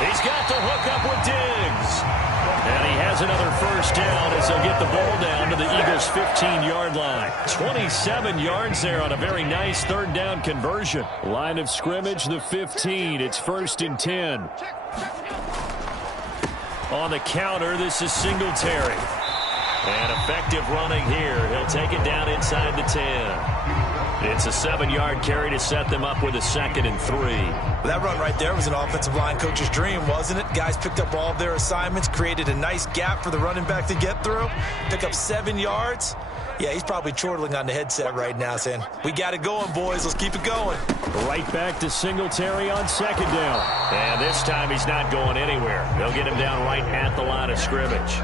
He's got the hook up with Diggs. And he has another 1st down as they'll get the ball down to the Eagles' 15-yard line. 27 yards there on a very nice 3rd down conversion. Line of scrimmage, the 15. It's 1st and 10. On the counter, this is Singletary. And effective running here. He'll take it down inside the 10. It's a 7-yard carry to set them up with a 2nd and 3. That run right there was an offensive line coach's dream, wasn't it? Guys picked up all of their assignments, created a nice gap for the running back to get through, pick up 7 yards. Yeah, he's probably chortling on the headset right now saying, we got it going, boys. Let's keep it going. Right back to Singletary on 2nd down. And this time he's not going anywhere. They'll get him down right at the line of scrimmage.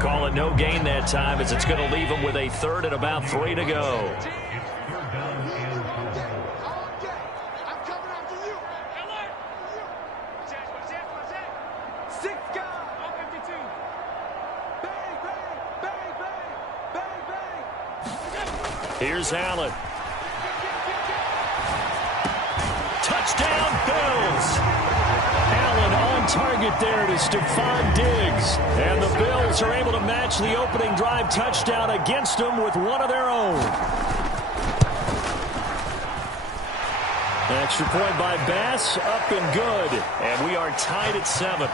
Call it no gain that time as it's going to leave him with a 3rd and about 3 to go. Here's Allen. Touchdown, Bills. Allen on target there to Stephon Diggs. And the Bills are able to match the opening drive touchdown against them with one of their own. Extra point by Bass, up and good. And we are tied at 7.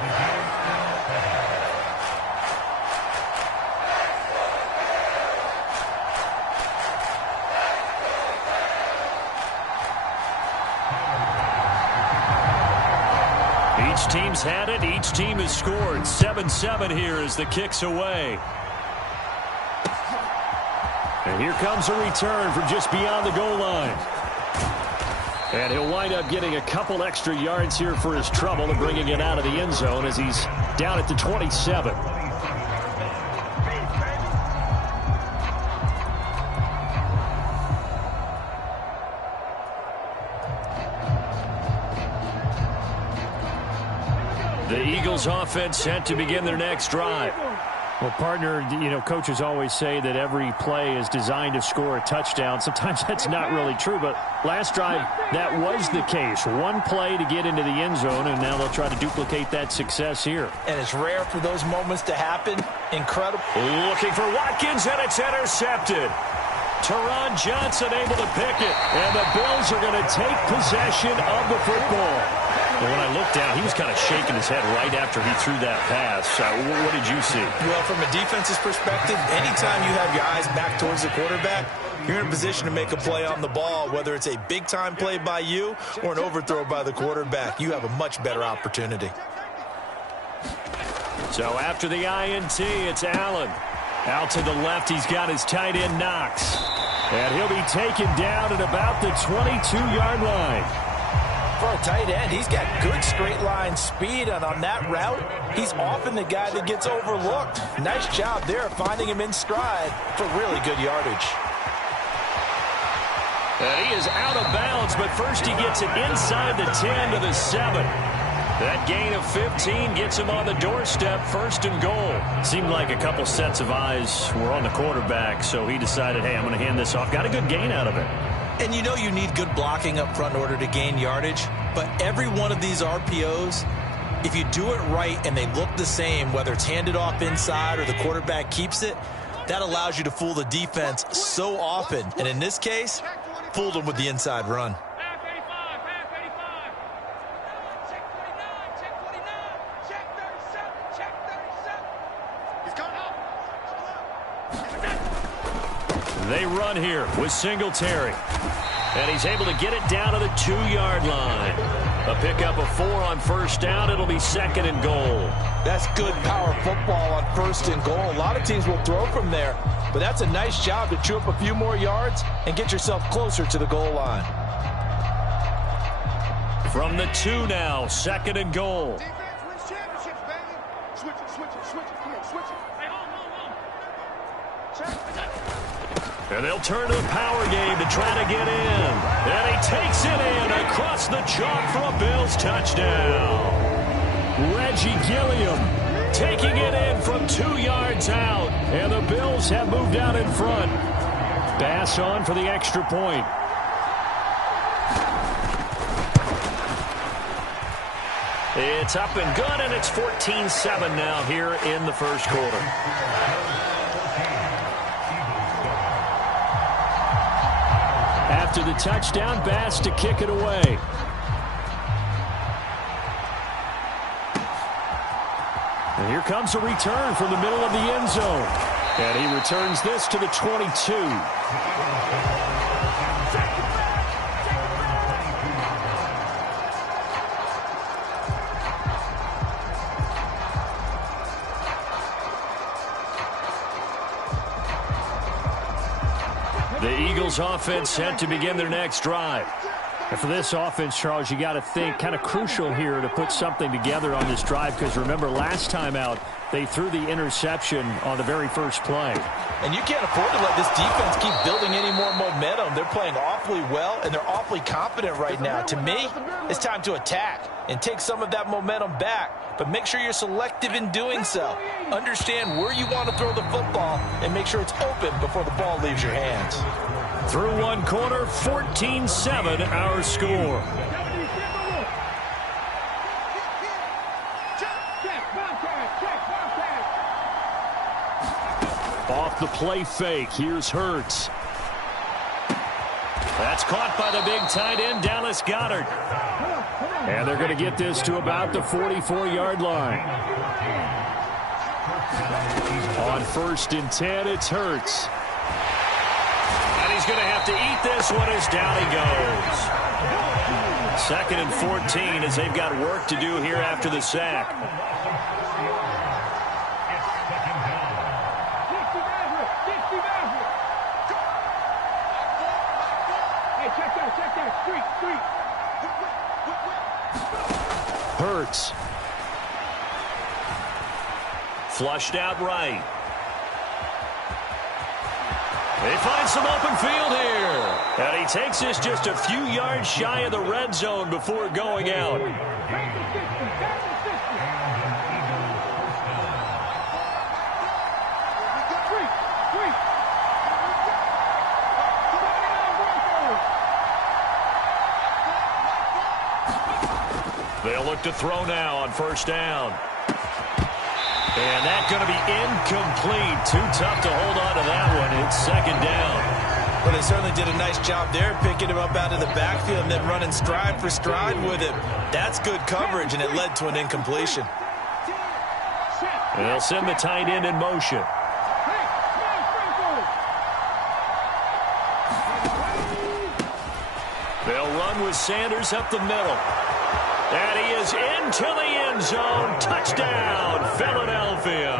Each team's had it. Each team has scored. 7-7 here as the kick's away. And here comes a return from just beyond the goal line. And he'll wind up getting a couple extra yards here for his trouble and bringing it out of the end zone as he's down at the 27. The Eagles offense set to begin their next drive. Well, partner, you know, coaches always say that every play is designed to score a touchdown. Sometimes that's not really true, but last drive, that was the case. One play to get into the end zone, and now they'll try to duplicate that success here. And it's rare for those moments to happen. Incredible. Looking for Watkins, and it's intercepted. Teron Johnson able to pick it, and the Bills are going to take possession of the football. Well, when I looked down, he was kind of shaking his head right after he threw that pass. What did you see? Well, from a defense's perspective, anytime you have your eyes back towards the quarterback, you're in a position to make a play on the ball, whether it's a big-time play by you or an overthrow by the quarterback. You have a much better opportunity. So after the INT, it's Allen. Out to the left, he's got his tight end, Knox. And he'll be taken down at about the 22-yard line. For a tight end, he's got good straight line speed, and on that route, he's often the guy that gets overlooked. Nice job there finding him in stride for really good yardage. And he is out of bounds, but first he gets it inside the 10 to the 7. That gain of 15 gets him on the doorstep, 1st and goal. Seemed like a couple sets of eyes were on the quarterback, so he decided, hey, I'm going to hand this off. Got a good gain out of it. And you know you need good blocking up front in order to gain yardage, but every one of these RPOs, if you do it right and they look the same, whether it's handed off inside or the quarterback keeps it, that allows you to fool the defense so often. And in this case, fooled them with the inside run. Half 85, half 85. Check 49, check 49, check 37, check 37. He's coming up. They run here with Singletary. And he's able to get it down to the 2-yard line. A pickup of 4 on 1st down. It'll be 2nd and goal. That's good power football on 1st and goal. A lot of teams will throw from there, but that's a nice job to chew up a few more yards and get yourself closer to the goal line. From the 2 now, 2nd and goal. Defense wins championships, baby. Switch it, switch it, switch it. Come on, switch it. Hey, hold. Check. And they'll turn to the power game to try to get in. And he takes it in across the chalk for a Bills touchdown. Reggie Gilliam taking it in from 2 yards out. And the Bills have moved out in front. Bass on for the extra point. It's up and good, and it's 14-7 now here in the 1st quarter. After the touchdown, Bass to kick it away. And here comes a return from the middle of the end zone. And he returns this to the 22. Eagles offense set to begin their next drive. And for this offense, Charles, you got to think kind of crucial here to put something together on this drive, because remember last time out they threw the interception on the very first play. And you can't afford to let this defense keep building any more momentum. They're playing awfully well, and they're awfully confident right now. To me, it's time to attack and take some of that momentum back, but make sure you're selective in doing so. Understand where you want to throw the football and make sure it's open before the ball leaves your hands. Through one quarter, 14-7 our score. Off the play fake, here's Hurts. That's caught by the big tight end, Dallas Goedert. And they're going to get this to about the 44-yard line. On 1st and 10, it's Hurts. And he's going to have to eat this one as down he goes. 2nd and 14 as they've got work to do here after the sack. Hurts. Flushed out right. They find some open field here. And he takes this just a few yards shy of the red zone before going out. They'll look to throw now on 1st down. And that's going to be incomplete. Too tough to hold on to that one. It's 2nd down. Well, they certainly did a nice job there, picking him up out of the backfield and then running stride for stride with him. That's good coverage, and it led to an incompletion. And they'll send the tight end in motion. They'll run with Sanders up the middle. And he is into the end zone. Touchdown, Philadelphia.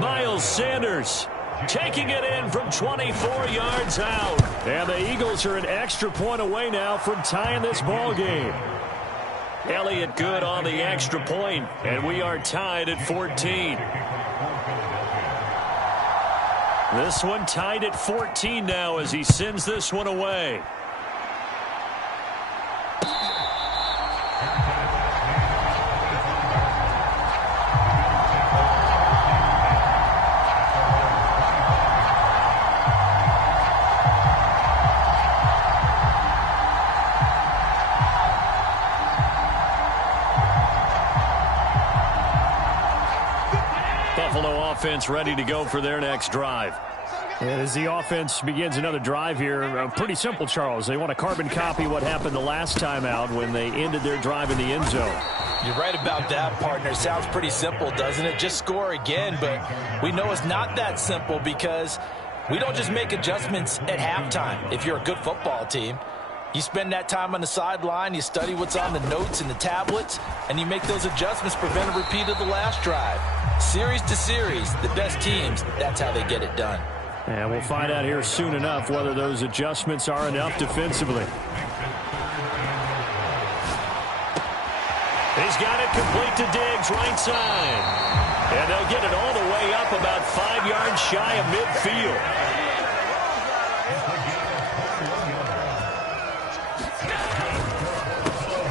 Miles Sanders taking it in from 24 yards out. And the Eagles are an extra point away now from tying this ball game. Elliott good on the extra point, and we are tied at 14. This one tied at 14 now as he sends this one away. Buffalo offense ready to go for their next drive. And as the offense begins another drive here, pretty simple, Charles. They want to carbon copy what happened the last time out when they ended their drive in the end zone. You're right about that, partner. Sounds pretty simple, doesn't it? Just score again, but we know it's not that simple because we don't just make adjustments at halftime. If you're a good football team, you spend that time on the sideline, you study what's on the notes and the tablets, and you make those adjustments, prevent a repeat of the last drive. Series to series, the best teams, that's how they get it done. And we'll find out here soon enough whether those adjustments are enough defensively. He's got it complete to Diggs, right side. And they'll get it all the way up about 5 yards shy of midfield.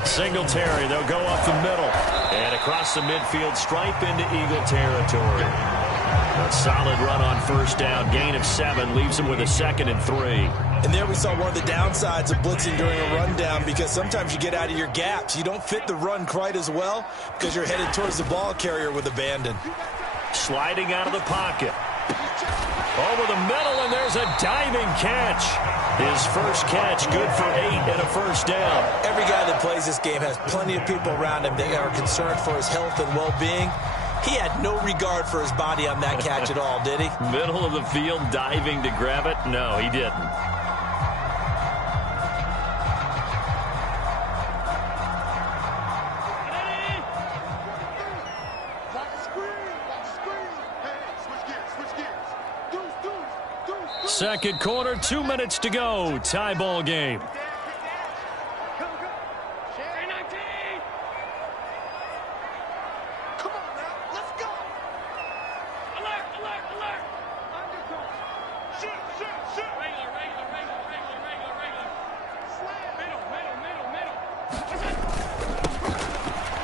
Singletary, they'll go up the middle. And across the midfield stripe into Eagle territory. A solid run on 1st down. Gain of 7 leaves him with a 2nd and 3. And there we saw one of the downsides of blitzing during a rundown, because sometimes you get out of your gaps. You don't fit the run quite as well because you're headed towards the ball carrier with abandon. Sliding out of the pocket. Over the middle, and there's a diving catch. His first catch, good for 8 and a 1st down. Every guy that plays this game has plenty of people around him that are concerned for his health and well-being. He had no regard for his body on that catch at all, did he? Middle of the field, diving to grab it? No, he didn't. second quarter, 2 minutes to go. Tie ball game. Come on now, let's go. Alert, alert, alert. Shoot, shoot, shoot. Regular, regular, regular, regular, regular, regular. Slam. Middle, middle, middle, middle.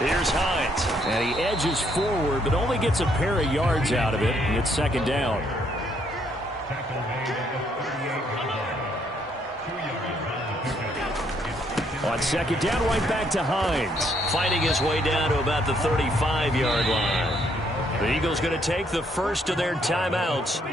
Here's Hines. And he edges forward, but only gets a pair of yards out of it. And it's second down. On second down, right back to Hines. Fighting his way down to about the 35-yard line. The Eagles going to take the first of their timeouts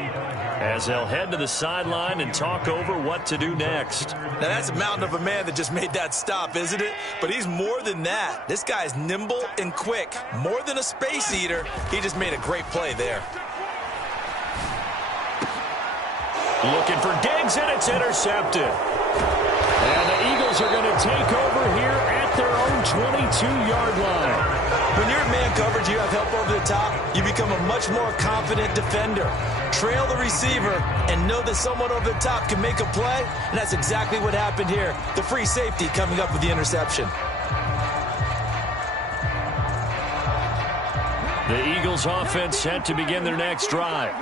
as they'll head to the sideline and talk over what to do next. Now, that's a mountain of a man that just made that stop, isn't it? But he's more than that. This guy's nimble and quick. More than a space eater, he just made a great play there. Looking for Diggs, and it's intercepted. And the Eagles are going to take over here at their own 22-yard line. When you're in man coverage, you have help over the top, you become a much more confident defender. Trail the receiver and know that someone over the top can make a play, and that's exactly what happened here. The free safety coming up with the interception. The Eagles offense set to begin their next drive.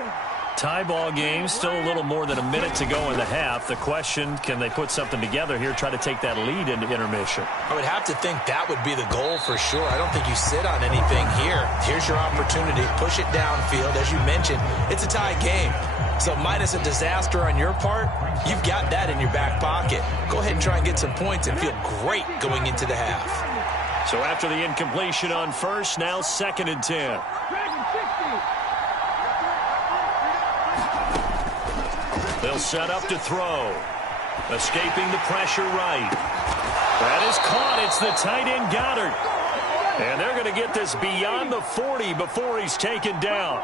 Tie ball game, still a little more than a minute to go in the half. The question, can they put something together here, try to take that lead into intermission? I would have to think that would be the goal for sure. I don't think you sit on anything here. Here's your opportunity. Push it downfield. As you mentioned, it's a tie game. So minus a disaster on your part, you've got that in your back pocket. Go ahead and try and get some points and feel great going into the half. So after the incompletion on first, now second and 10. They'll set up to throw. Escaping the pressure right. That is caught. It's the tight end Goddard. And they're going to get this beyond the 40 before he's taken down.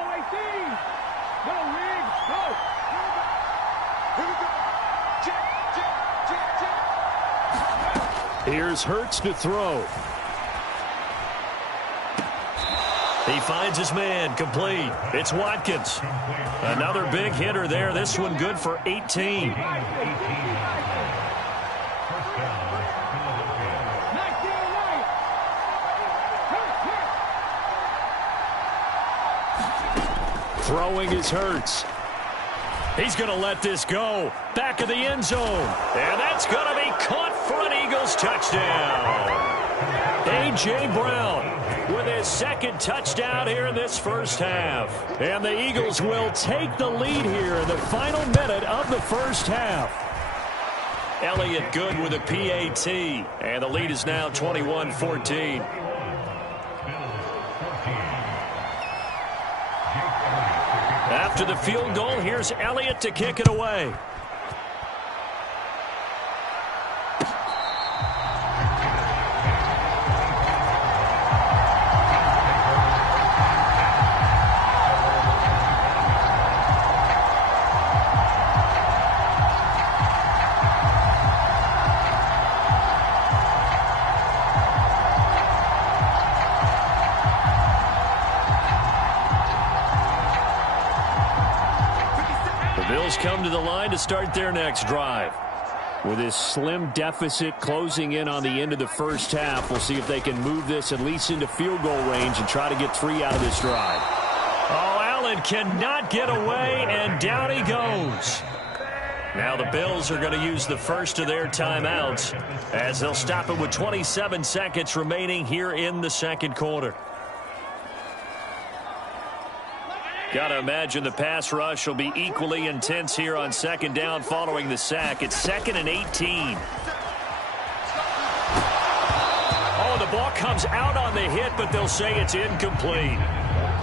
Here's Hurts to throw. He finds his man, complete. It's Watkins. Another big hitter there. This one good for 18. Throwing is Hurts. He's going to let this go. Back of the end zone. And that's going to be caught for an Eagles touchdown. A.J. Brown with his second touchdown here in this first half. And the Eagles will take the lead here in the final minute of the first half. Elliott good with a PAT. And the lead is now 21-14. After the field goal, here's Elliott to kick it away. Come to the line to start their next drive. With this slim deficit closing in on the end of the first half, we'll see if they can move this at least into field goal range and try to get 3 out of this drive. Oh, Allen cannot get away, and down he goes. Now the Bills are going to use the first of their timeouts as they'll stop it with 27 seconds remaining here in the second quarter. Got to imagine the pass rush will be equally intense here on second down following the sack. It's 2nd and 18. Oh, the ball comes out on the hit, but they'll say it's incomplete.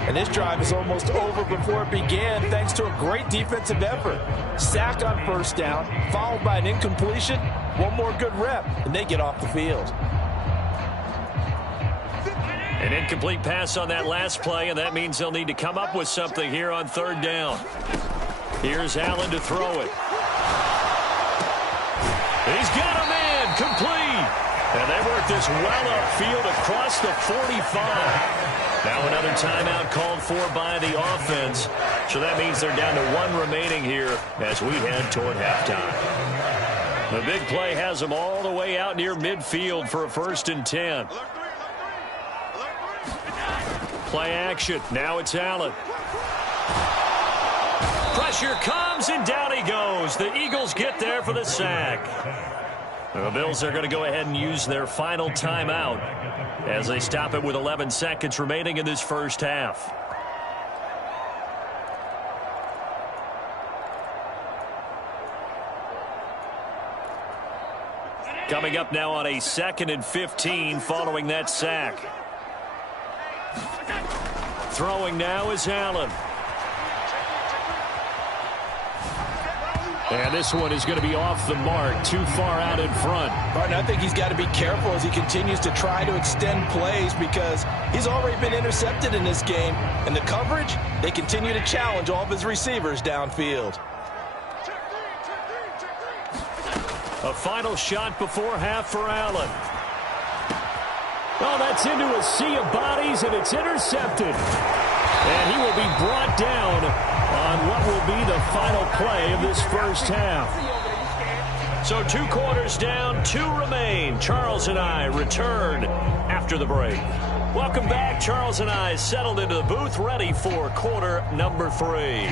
And this drive is almost over before it began thanks to a great defensive effort. Sack on first down, followed by an incompletion. One more good rep, and they get off the field. An incomplete pass on that last play, and that means they'll need to come up with something here on third down. Here's Allen to throw it. He's got a man, complete. And they work this well upfield across the 45. Now another timeout called for by the offense. So that means they're down to 1 remaining here as we head toward halftime. The big play has them all the way out near midfield for a 1st and 10. Play action. Now it's Allen. Pressure comes, and down he goes. The Eagles get there for the sack. The Bills are going to go ahead and use their final timeout as they stop it with 11 seconds remaining in this first half. Coming up now on a 2nd and 15 following that sack. Throwing now is Allen. And this one is going to be off the mark, too far out in front. Martin, I think he's got to be careful as he continues to try to extend plays because he's already been intercepted in this game. And the coverage, they continue to challenge all of his receivers downfield. A final shot before half for Allen. Oh, that's into a sea of bodies, and it's intercepted. And he will be brought down on what will be the final play of this first half. So 2 quarters down, 2 remain. Charles and I return after the break. Welcome back. Charles and I settled into the booth, ready for quarter number 3.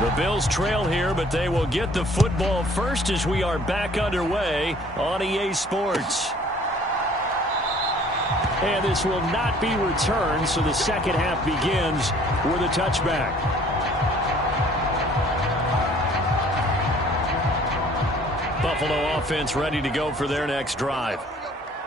The Bills trail here, but they will get the football first as we are back underway on EA Sports. And this will not be returned, so the second half begins with a touchback. Buffalo offense ready to go for their next drive.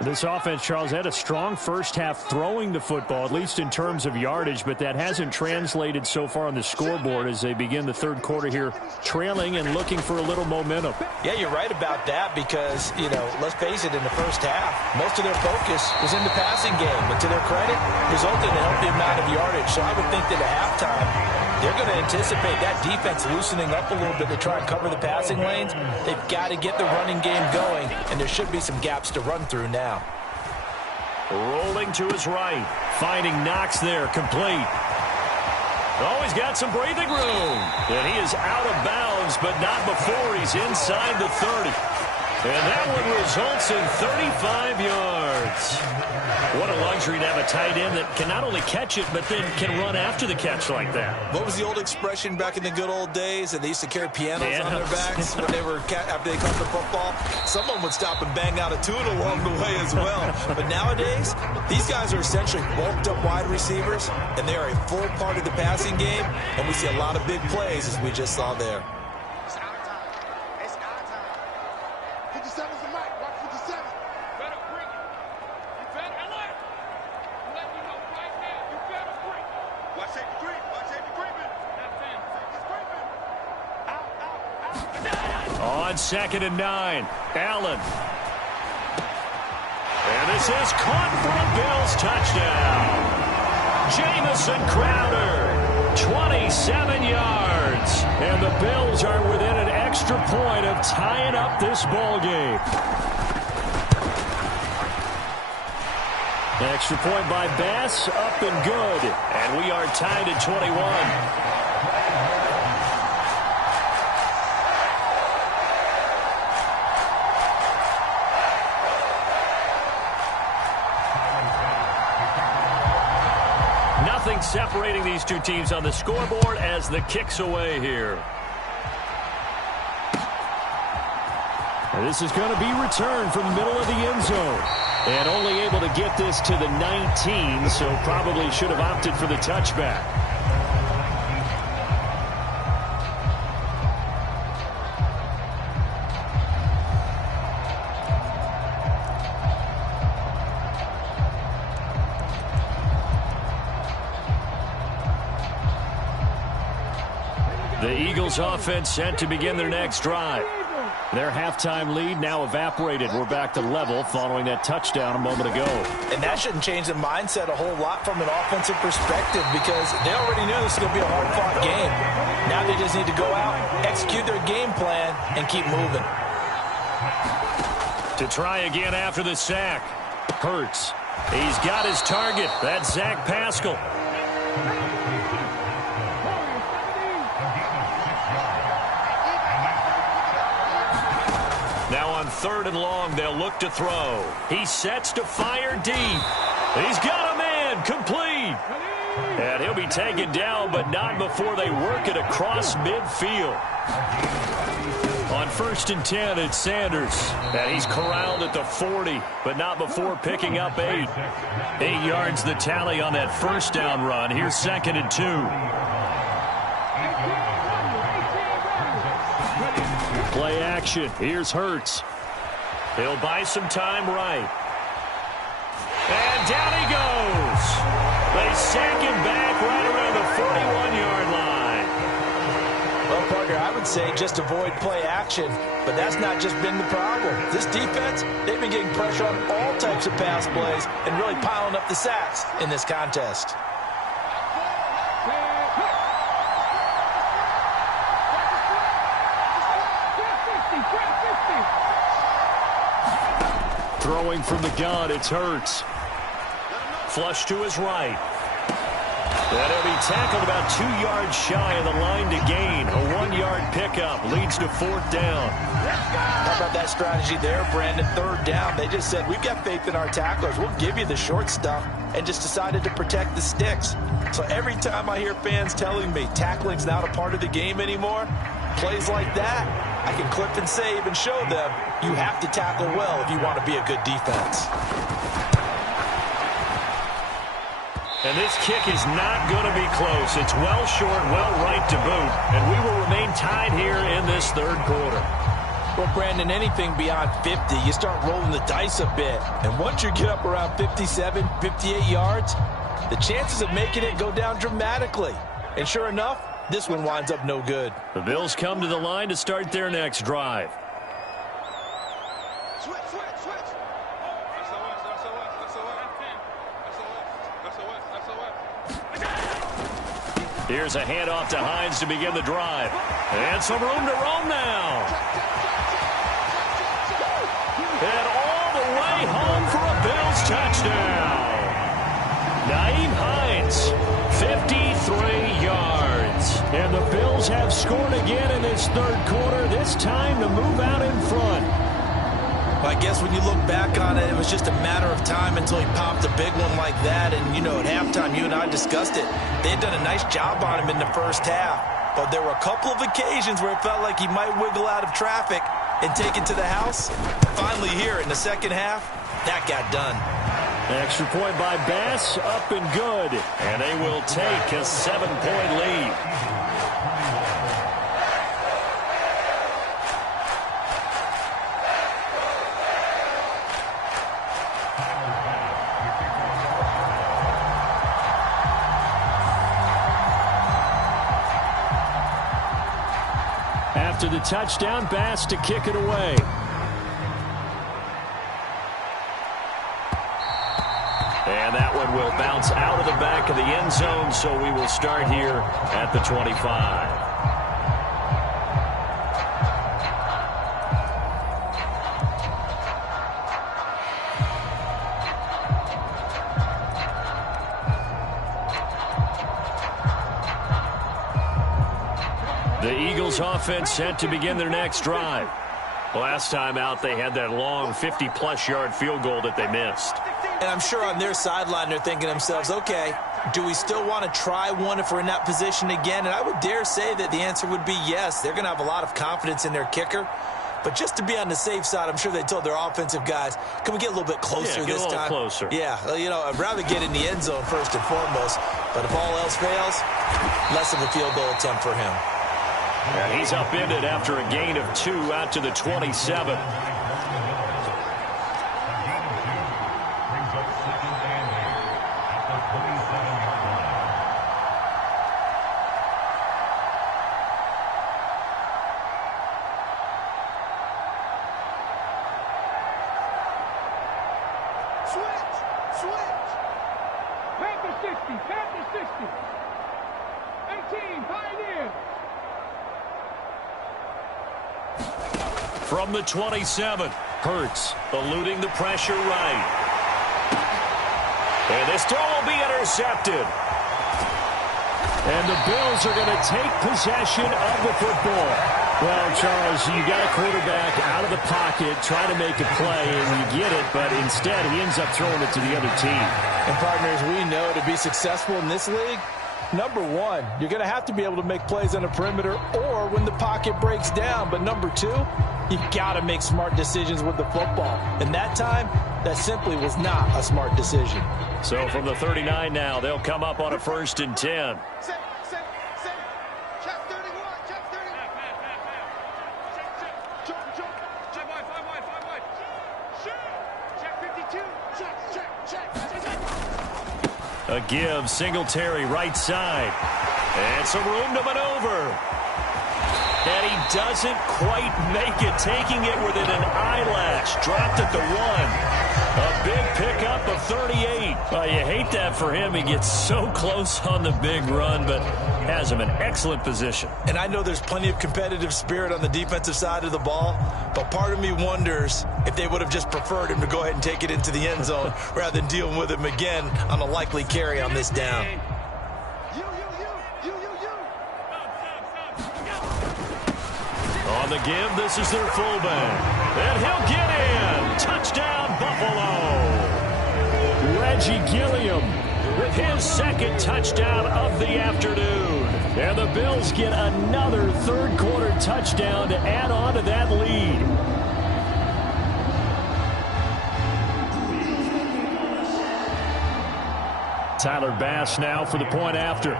This offense, Charles, had a strong first half throwing the football, at least in terms of yardage, but that hasn't translated so far on the scoreboard as they begin the third quarter here, trailing and looking for a little momentum. Yeah, you're right about that because, let's face it, in the first half, most of their focus was in the passing game. But to their credit, resulted in a healthy amount of yardage. So I would think that at halftime, they're going to anticipate that defense loosening up a little bit to try and cover the passing lanes. They've got to get the running game going, and there should be some gaps to run through now. Rolling to his right, finding Knox there, complete. Oh, he's got some breathing room. And he is out of bounds, but not before he's inside the 30. And that one results in 35 yards. What a luxury to have a tight end that can not only catch it, but then can run after the catch like that. What was the old expression back in the good old days? And they used to carry pianos on their backs when they were after they caught the football. Someone would stop and bang out a tune along the way as well. But nowadays, these guys are essentially bulked up wide receivers, and they are a full part of the passing game. And we see a lot of big plays, as we just saw there. It's our time. It's our time. 57's the mic. Watch 57. Better bring it. You better, Ellen. I'm letting you know right now. You better bring it. Watch safety creep. Watch safety creeping. That's him. He's creeping. Out. On 2nd and 9, Allen. And this is caught for a Bills touchdown. Jamison Crowder, 27 yards. And the Bills are within an extra point of tying up this ball game. Extra point by Bass, up and good. And we are tied at 21. Nothing separating these two teams on the scoreboard as the kick's away here. And this is going to be returned from the middle of the end zone. And only able to get this to the 19, so probably should have opted for the touchback. The Eagles offense set to begin their next drive. Their halftime lead now evaporated. We're back to level following that touchdown a moment ago. And that shouldn't change the mindset a whole lot from an offensive perspective because they already knew this was going to be a hard-fought game. Now they just need to go out, execute their game plan, and keep moving. To try again after the sack. Hurts. He's got his target. That's Zach Pascal. Now on 3rd and long, they'll look to throw. He sets to fire deep. He's got a man. Complete. And he'll be taken down, but not before they work it across midfield. On 1st and 10, it's Sanders. And he's corralled at the 40, but not before picking up 8. 8 yards the tally on that first down run. Here's 2nd and 2. Play action. Here's Hurts. He'll buy some time right. And down he goes. They sack him back right around the 41-yard line. Well, partner, I would say just avoid play action, but that's not just been the problem. This defense, they've been getting pressure on all types of pass plays and really piling up the sacks in this contest. Throwing from the gun, it's Hurts. Flush to his right. And he'll be tackled about 2 yards shy of the line to gain. A 1-yard pickup leads to 4th down. How about that strategy there, Brandon? 3rd down. They just said, we've got faith in our tacklers. We'll give you the short stuff, and just decided to protect the sticks. So every time I hear fans telling me tackling's not a part of the game anymore, plays like that, I can clip and save and show them you have to tackle well if you want to be a good defense. And this kick is not going to be close. It's well short, well right to boot. And we will remain tied here in this 3rd quarter. Well, Brandon, anything beyond 50, you start rolling the dice a bit. And once you get up around 57, 58 yards, the chances of making it go down dramatically. And sure enough, this one winds up no good. The Bills come to the line to start their next drive. Here's a handoff to Hines to begin the drive. And some room to roam now. And all the way home for a Bills touchdown. Nyheim Hines, 53 yards. And the Bills have scored again in this 3rd quarter, this time to move out in front. I guess when you look back on it, it was just a matter of time until he popped a big one like that. And, you know, at halftime, you and I discussed it. They had done a nice job on him in the first half. But there were a couple of occasions where it felt like he might wiggle out of traffic and take it to the house. Finally here in the second half, that got done. Extra point by Bass, up and good. And they will take a 7-point lead. After the touchdown, Bass to kick it away. And that one will bounce out of the back of the end zone, so we will start here at the 25. The Eagles offense set to begin their next drive. Last time out, they had that long 50-plus yard field goal that they missed. And I'm sure on their sideline they're thinking to themselves, okay, do we still want to try one if we're in that position again? And I would dare say that the answer would be yes. They're going to have a lot of confidence in their kicker. But just to be on the safe side, I'm sure they told their offensive guys, can we get a little bit closer this time? Closer. Yeah, you know, I'd rather get in the end zone first and foremost. But if all else fails, less of a field goal attempt for him. And he's upended after a gain of 2 out to the 27. Panther 60, Panther 60. 18, Pioneer. From the 27, Hurts eluding the pressure right. And this throw will be intercepted. And the Bills are going to take possession of the football. Well, Charles, you got a quarterback out of the pocket trying to make a play, and you get it, but instead he ends up throwing it to the other team. And partners, we know to be successful in this league, number one, you're going to have to be able to make plays on the perimeter or when the pocket breaks down. But number two, you got to make smart decisions with the football. And that time, that simply was not a smart decision. So from the 39 now, they'll come up on a 1st and 10. Set. Check 31. Check 30. Jump. Five wide. Check 52. Check. A give, Singletary right side. And some room to maneuver. And he doesn't quite make it, taking it within an eyelash. Dropped at the 1. A big pickup of 38. Well, you hate that for him. He gets so close on the big run, but has him in excellent position. And I know there's plenty of competitive spirit on the defensive side of the ball, but part of me wonders if they would have just preferred him to go ahead and take it into the end zone rather than dealing with him again on a likely carry on this down. You. On the give, this is their fullback. And he'll get in. Touchdown, Buffalo. Reggie Gilliam with his 2nd touchdown of the afternoon. And the Bills get another 3rd quarter touchdown to add on to that lead. Tyler Bass now for the point after.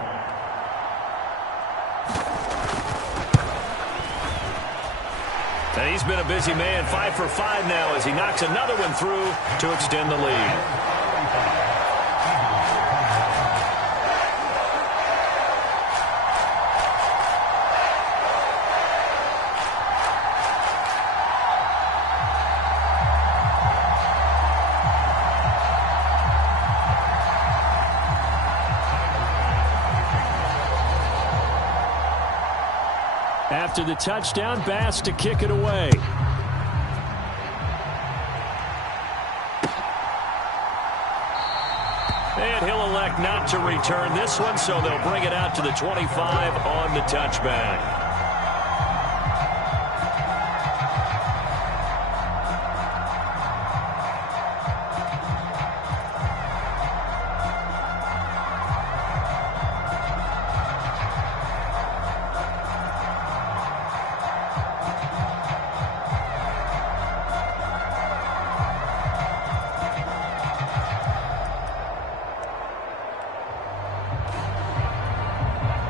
And he's been a busy man, 5 for 5 now as he knocks another one through to extend the lead. After the touchdown, Bass to kick it away. And he'll elect not to return this one, so they'll bring it out to the 25 on the touchback.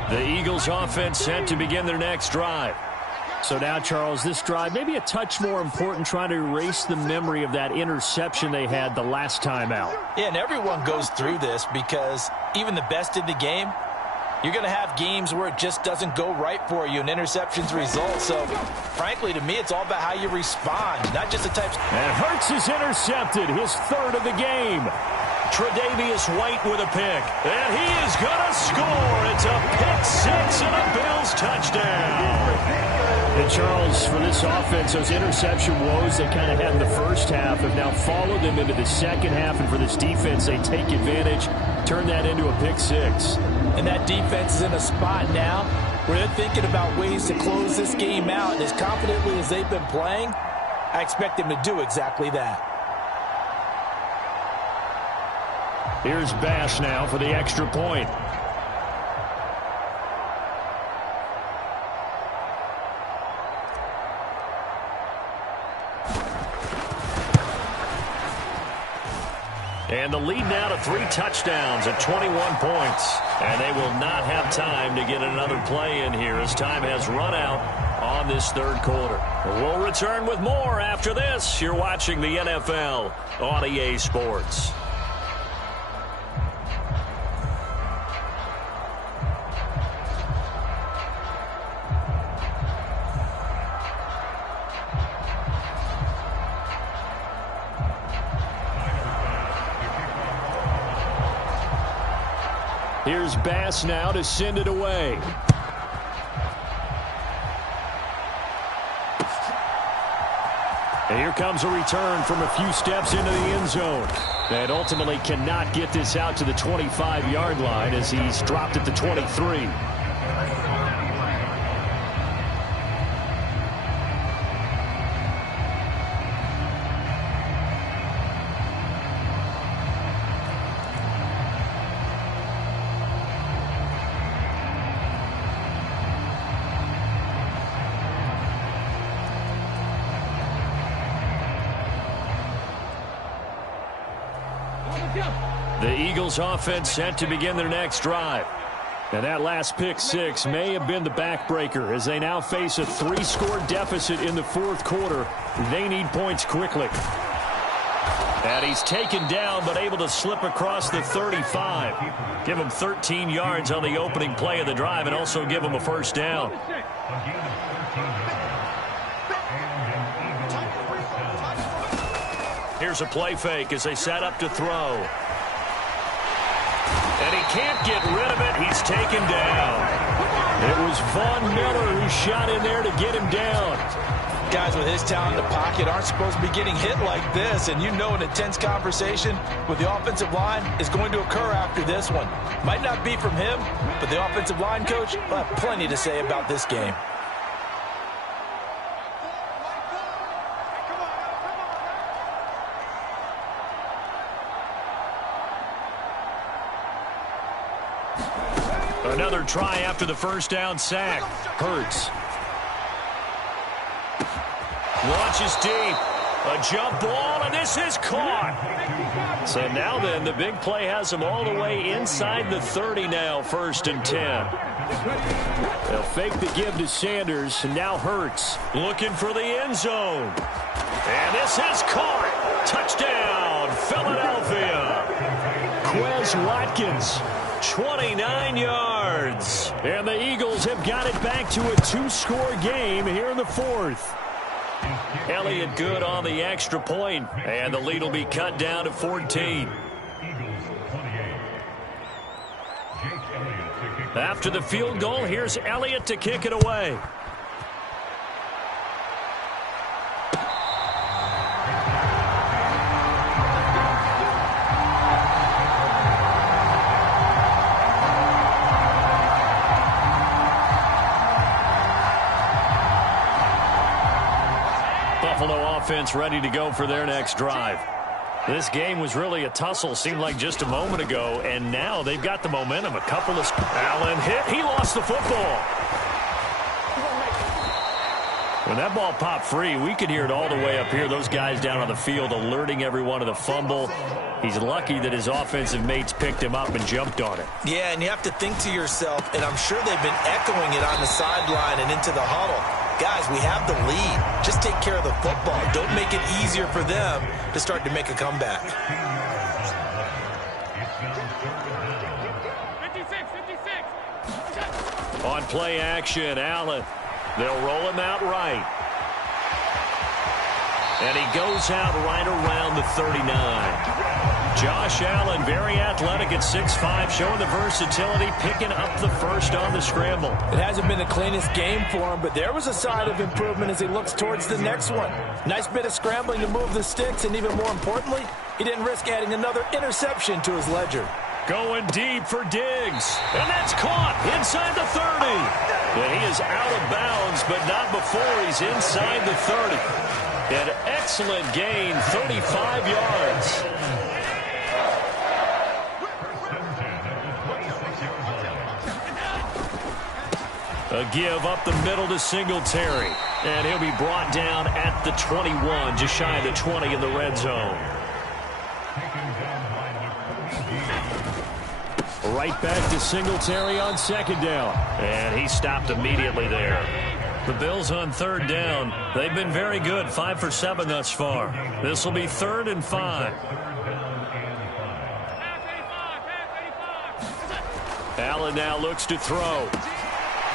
The Eagles offense set to begin their next drive. So now, Charles, this drive maybe a touch more important, trying to erase the memory of that interception they had the last time out. Yeah, and everyone goes through this because even the best in the game, you're going to have games where it just doesn't go right for you and interceptions result. So, frankly, to me, it's all about how you respond, not just the types. And Hurts is intercepted, his 3rd of the game. Tre'Davious White with a pick. And he is going to score. It's a pick 6 and a Bills touchdown. And, Charles, for this offense, those interception woes they kind of had in the first half have now followed them into the second half. And for this defense, they take advantage, turn that into a pick 6. And that defense is in a spot now where they're thinking about ways to close this game out. And as confidently as they've been playing, I expect them to do exactly that. Here's Bass now for the extra point. And the lead now to 3 touchdowns at 21 points. And they will not have time to get another play in here as time has run out on this 3rd quarter. We'll return with more after this. You're watching the NFL on EA Sports. Here's Bass now to send it away. And here comes a return from a few steps into the end zone. And ultimately cannot get this out to the 25-yard line as he's dropped at the 23. The Eagles offense set to begin their next drive. And that last pick six may have been the backbreaker as they now face a 3-score deficit in the fourth quarter. They need points quickly. And he's taken down but able to slip across the 35. Give him 13 yards on the opening play of the drive and also give him a first down. Here's a play fake as they set up to throw. And he can't get rid of it. He's taken down. It was Von Miller who shot in there to get him down. Guys with his talent in the pocket aren't supposed to be getting hit like this, and you know an intense conversation with the offensive line is going to occur after this one. Might not be from him, but the offensive line coach will have plenty to say about this game. Another try after the first down sack. Hurts. Launches deep. A jump ball, and this is caught. So now then, the big play has him all the way inside the 30 now, 1st and 10. They'll fake the give to Sanders, and now Hurts looking for the end zone. And this is caught. Touchdown, Philadelphia. Quez Watkins. 29 yards. And the Eagles have got it back to a 2-score game here in the fourth. Elliott good on the extra point, and the lead will be cut down to 14. After the field goal, here's Elliott to kick it away. Buffalo offense ready to go for their next drive. This game was really a tussle, seemed like just a moment ago, and now they've got the momentum. A couple of... Allen hit. He lost the football. When that ball popped free, we could hear it all the way up here. Those guys down on the field alerting everyone of the fumble. He's lucky that his offensive mates picked him up and jumped on it. Yeah, and you have to think to yourself, and I'm sure they've been echoing it on the sideline and into the huddle. Guys, we have the lead. Just take care of the football. Don't make it easier for them to start to make a comeback. 56. On play action, Allen. They'll roll him out right. And he goes out right around the 39. Josh Allen, very athletic at 6'5", showing the versatility, picking up the first on the scramble. It hasn't been the cleanest game for him, but there was a sign of improvement as he looks towards the next one. Nice bit of scrambling to move the sticks, and even more importantly, he didn't risk adding another interception to his ledger. Going deep for Diggs. And that's caught inside the 30. And he is out of bounds, but not before he's inside the 30. An excellent gain, 35 yards. A give up the middle to Singletary. And he'll be brought down at the 21, just shy of the 20 in the red zone. Right back to Singletary on second down. And he stopped immediately there. The Bills on third down. They've been very good, 5 for 7 thus far. This will be 3rd and 5. Allen now looks to throw.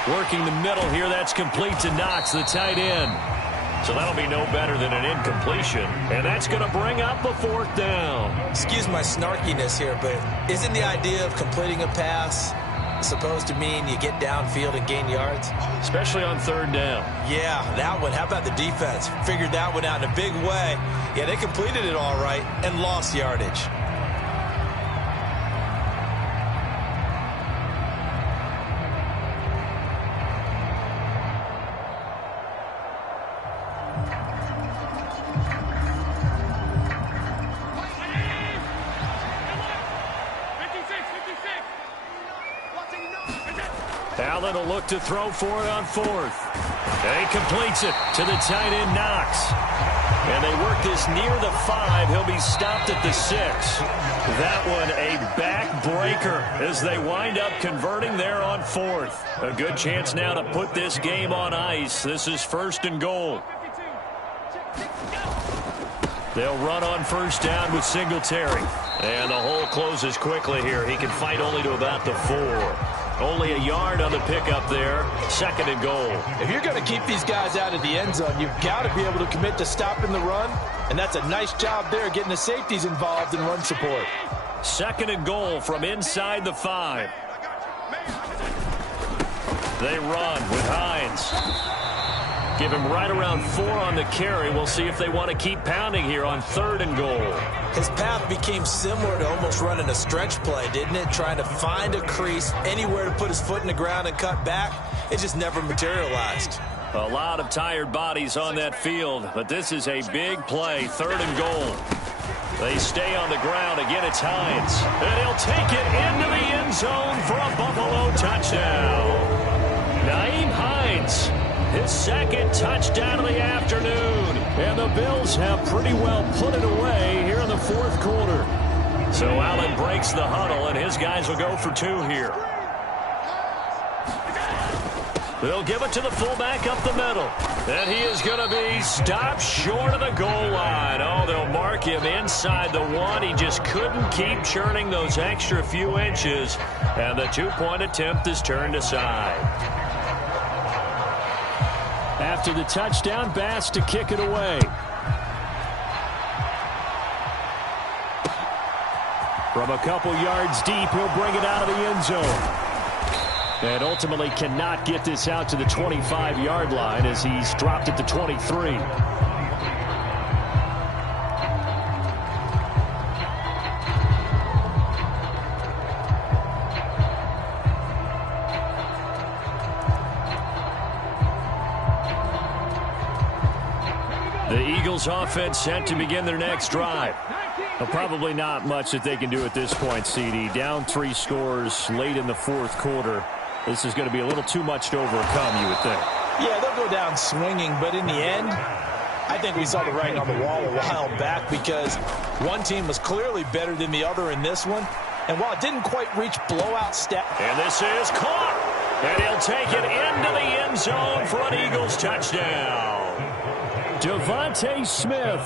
Working the middle here, that's complete to Knox, the tight end. So that'll be no better than an incompletion. And that's going to bring up a 4th down. Excuse my snarkiness here, but isn't the idea of completing a pass supposed to mean you get downfield and gain yards? Especially on third down. Yeah, that one. How about the defense? Figured that one out in a big way. Yeah, they completed it all right and lost yardage. Allen will look to throw for it on fourth. And he completes it to the tight end, Knox. And they work this near the 5. He'll be stopped at the 6. That one a backbreaker as they wind up converting there on fourth. A good chance now to put this game on ice. This is 1st and goal. They'll run on first down with Singletary. And the hole closes quickly here. He can fight only to about the 4. Only a yard on the pickup there. 2nd and goal. If you're going to keep these guys out of the end zone, you've got to be able to commit to stopping the run. And that's a nice job there, getting the safeties involved in run support. 2nd and goal from inside the 5. They run with Hines. Give him right around 4 on the carry. We'll see if they want to keep pounding here on 3rd and goal. His path became similar to almost running a stretch play, didn't it? Trying to find a crease, anywhere to put his foot in the ground and cut back. It just never materialized. A lot of tired bodies on that field, but this is a big play. 3rd and goal. They stay on the ground. Again, it's Hines. And he'll take it into the end zone for a Buffalo touchdown. Nyheim Hines. His 2nd touchdown of the afternoon. And the Bills have pretty well put it away here in the 4th quarter. So Allen breaks the huddle, and his guys will go for 2 here. They'll give it to the fullback up the middle. And he is going to be stopped short of the goal line. Oh, they'll mark him inside the 1. He just couldn't keep churning those extra few inches. And the 2-point attempt is turned aside. After the touchdown, Bass to kick it away. From a couple yards deep, he'll bring it out of the end zone. And ultimately cannot get this out to the 25-yard line as he's dropped at the 23. The Eagles offense set to begin their next drive. Well, probably not much that they can do at this point, CD. Down 3 scores late in the 4th quarter. This is going to be a little too much to overcome, you would think. Yeah, they'll go down swinging, but in the end, I think we saw the writing on the wall a while back because one team was clearly better than the other in this one. And while it didn't quite reach blowout stat. And this is caught. And he'll take it into the end zone for an Eagles touchdown. Devontae Smith,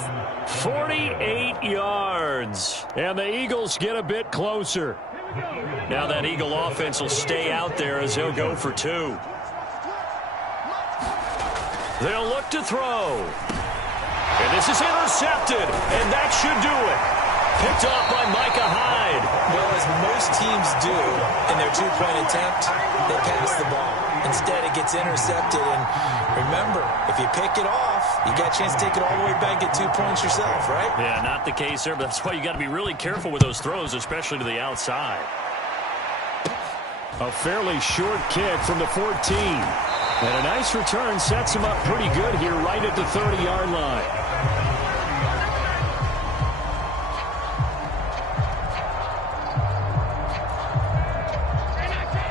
48 yards. And the Eagles get a bit closer. Now that Eagle offense will stay out there as they'll go for 2. They'll look to throw. And this is intercepted. And that should do it. Picked off by Micah Hyde. Well, as most teams do in their 2-point attempt, they pass the ball. Instead, it gets intercepted. And remember, if you pick it off, you got a chance to take it all the way back, get 2 points yourself, right? Yeah, not the case there, but that's why you got to be really careful with those throws, especially to the outside. A fairly short kick from the 14. And a nice return sets him up pretty good here right at the 30-yard line.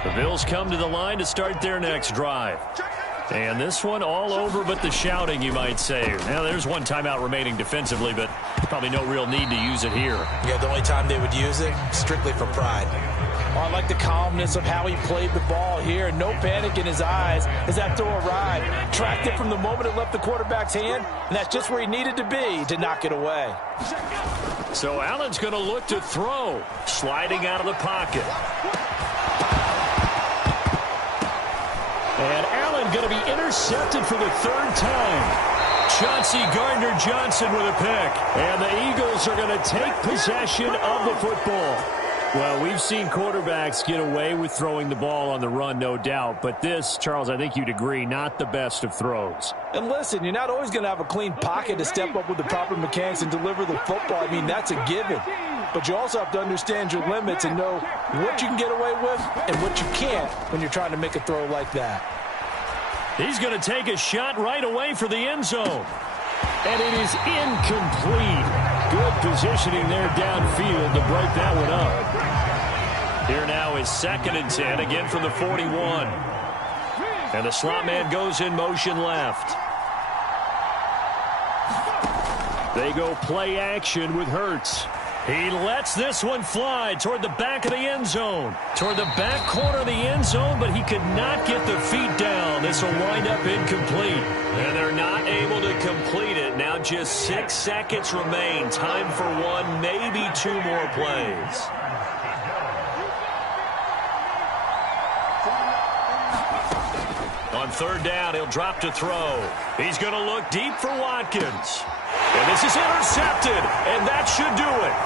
The Bills come to the line to start their next drive. And this one all over but the shouting, you might say. Now, there's one timeout remaining defensively, but probably no real need to use it here. Yeah, the only time they would use it, strictly for pride. Oh, I like the calmness of how he played the ball here. No panic in his eyes as that throw arrived. Tracked it from the moment it left the quarterback's hand, and that's just where he needed to be to knock it away. So Allen's going to look to throw. Sliding out of the pocket. And Allen going to be intercepted for the 3rd time. Chauncey Gardner-Johnson with a pick. And the Eagles are going to take possession of the football. Well, we've seen quarterbacks get away with throwing the ball on the run, no doubt. But this, Charles, I think you'd agree, not the best of throws. And listen, you're not always going to have a clean pocket to step up with the proper mechanics and deliver the football. I mean, that's a given. But you also have to understand your limits and know what you can get away with and what you can't when you're trying to make a throw like that. He's going to take a shot right away for the end zone. And it is incomplete. Good positioning there downfield to break that one up. Here now is 2nd and 10, again from the 41. And the slot man goes in motion left. They go play action with Hurts. He lets this one fly toward the back of the end zone. Toward the back corner of the end zone, but he could not get the feet down. This will wind up incomplete. And they're not able to complete it. Now just 6 seconds remain. Time for one, maybe 2 more plays. On 3rd down, he'll drop to throw. He's going to look deep for Watkins. And this is intercepted, and that should do it.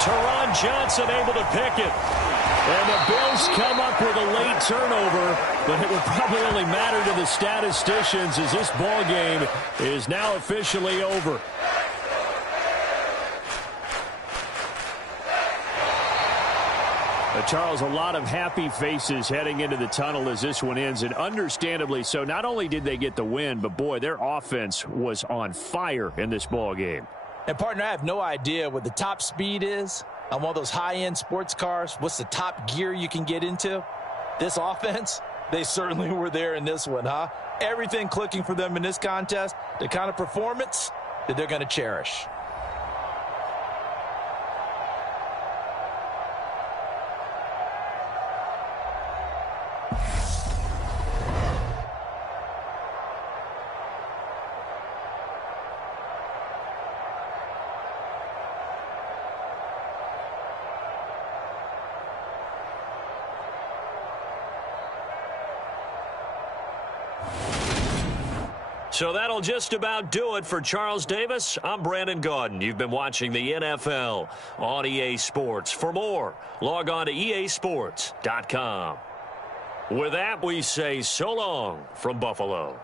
Taron Johnson able to pick it. And the Bills come up with a late turnover, but it will probably only matter to the statisticians as this ball game is now officially over. Charles, a lot of happy faces heading into the tunnel as this one ends, and understandably so. Not only did they get the win, but, boy, their offense was on fire in this ball game. And, partner, I have no idea what the top speed is on one of those high-end sports cars. What's the top gear you can get into? This offense, they certainly were there in this one, huh? Everything clicking for them in this contest, the kind of performance that they're going to cherish. So that'll just about do it for Charles Davis. I'm Brandon Gaudin. You've been watching the NFL on EA Sports. For more, log on to easports.com. With that, we say so long from Buffalo.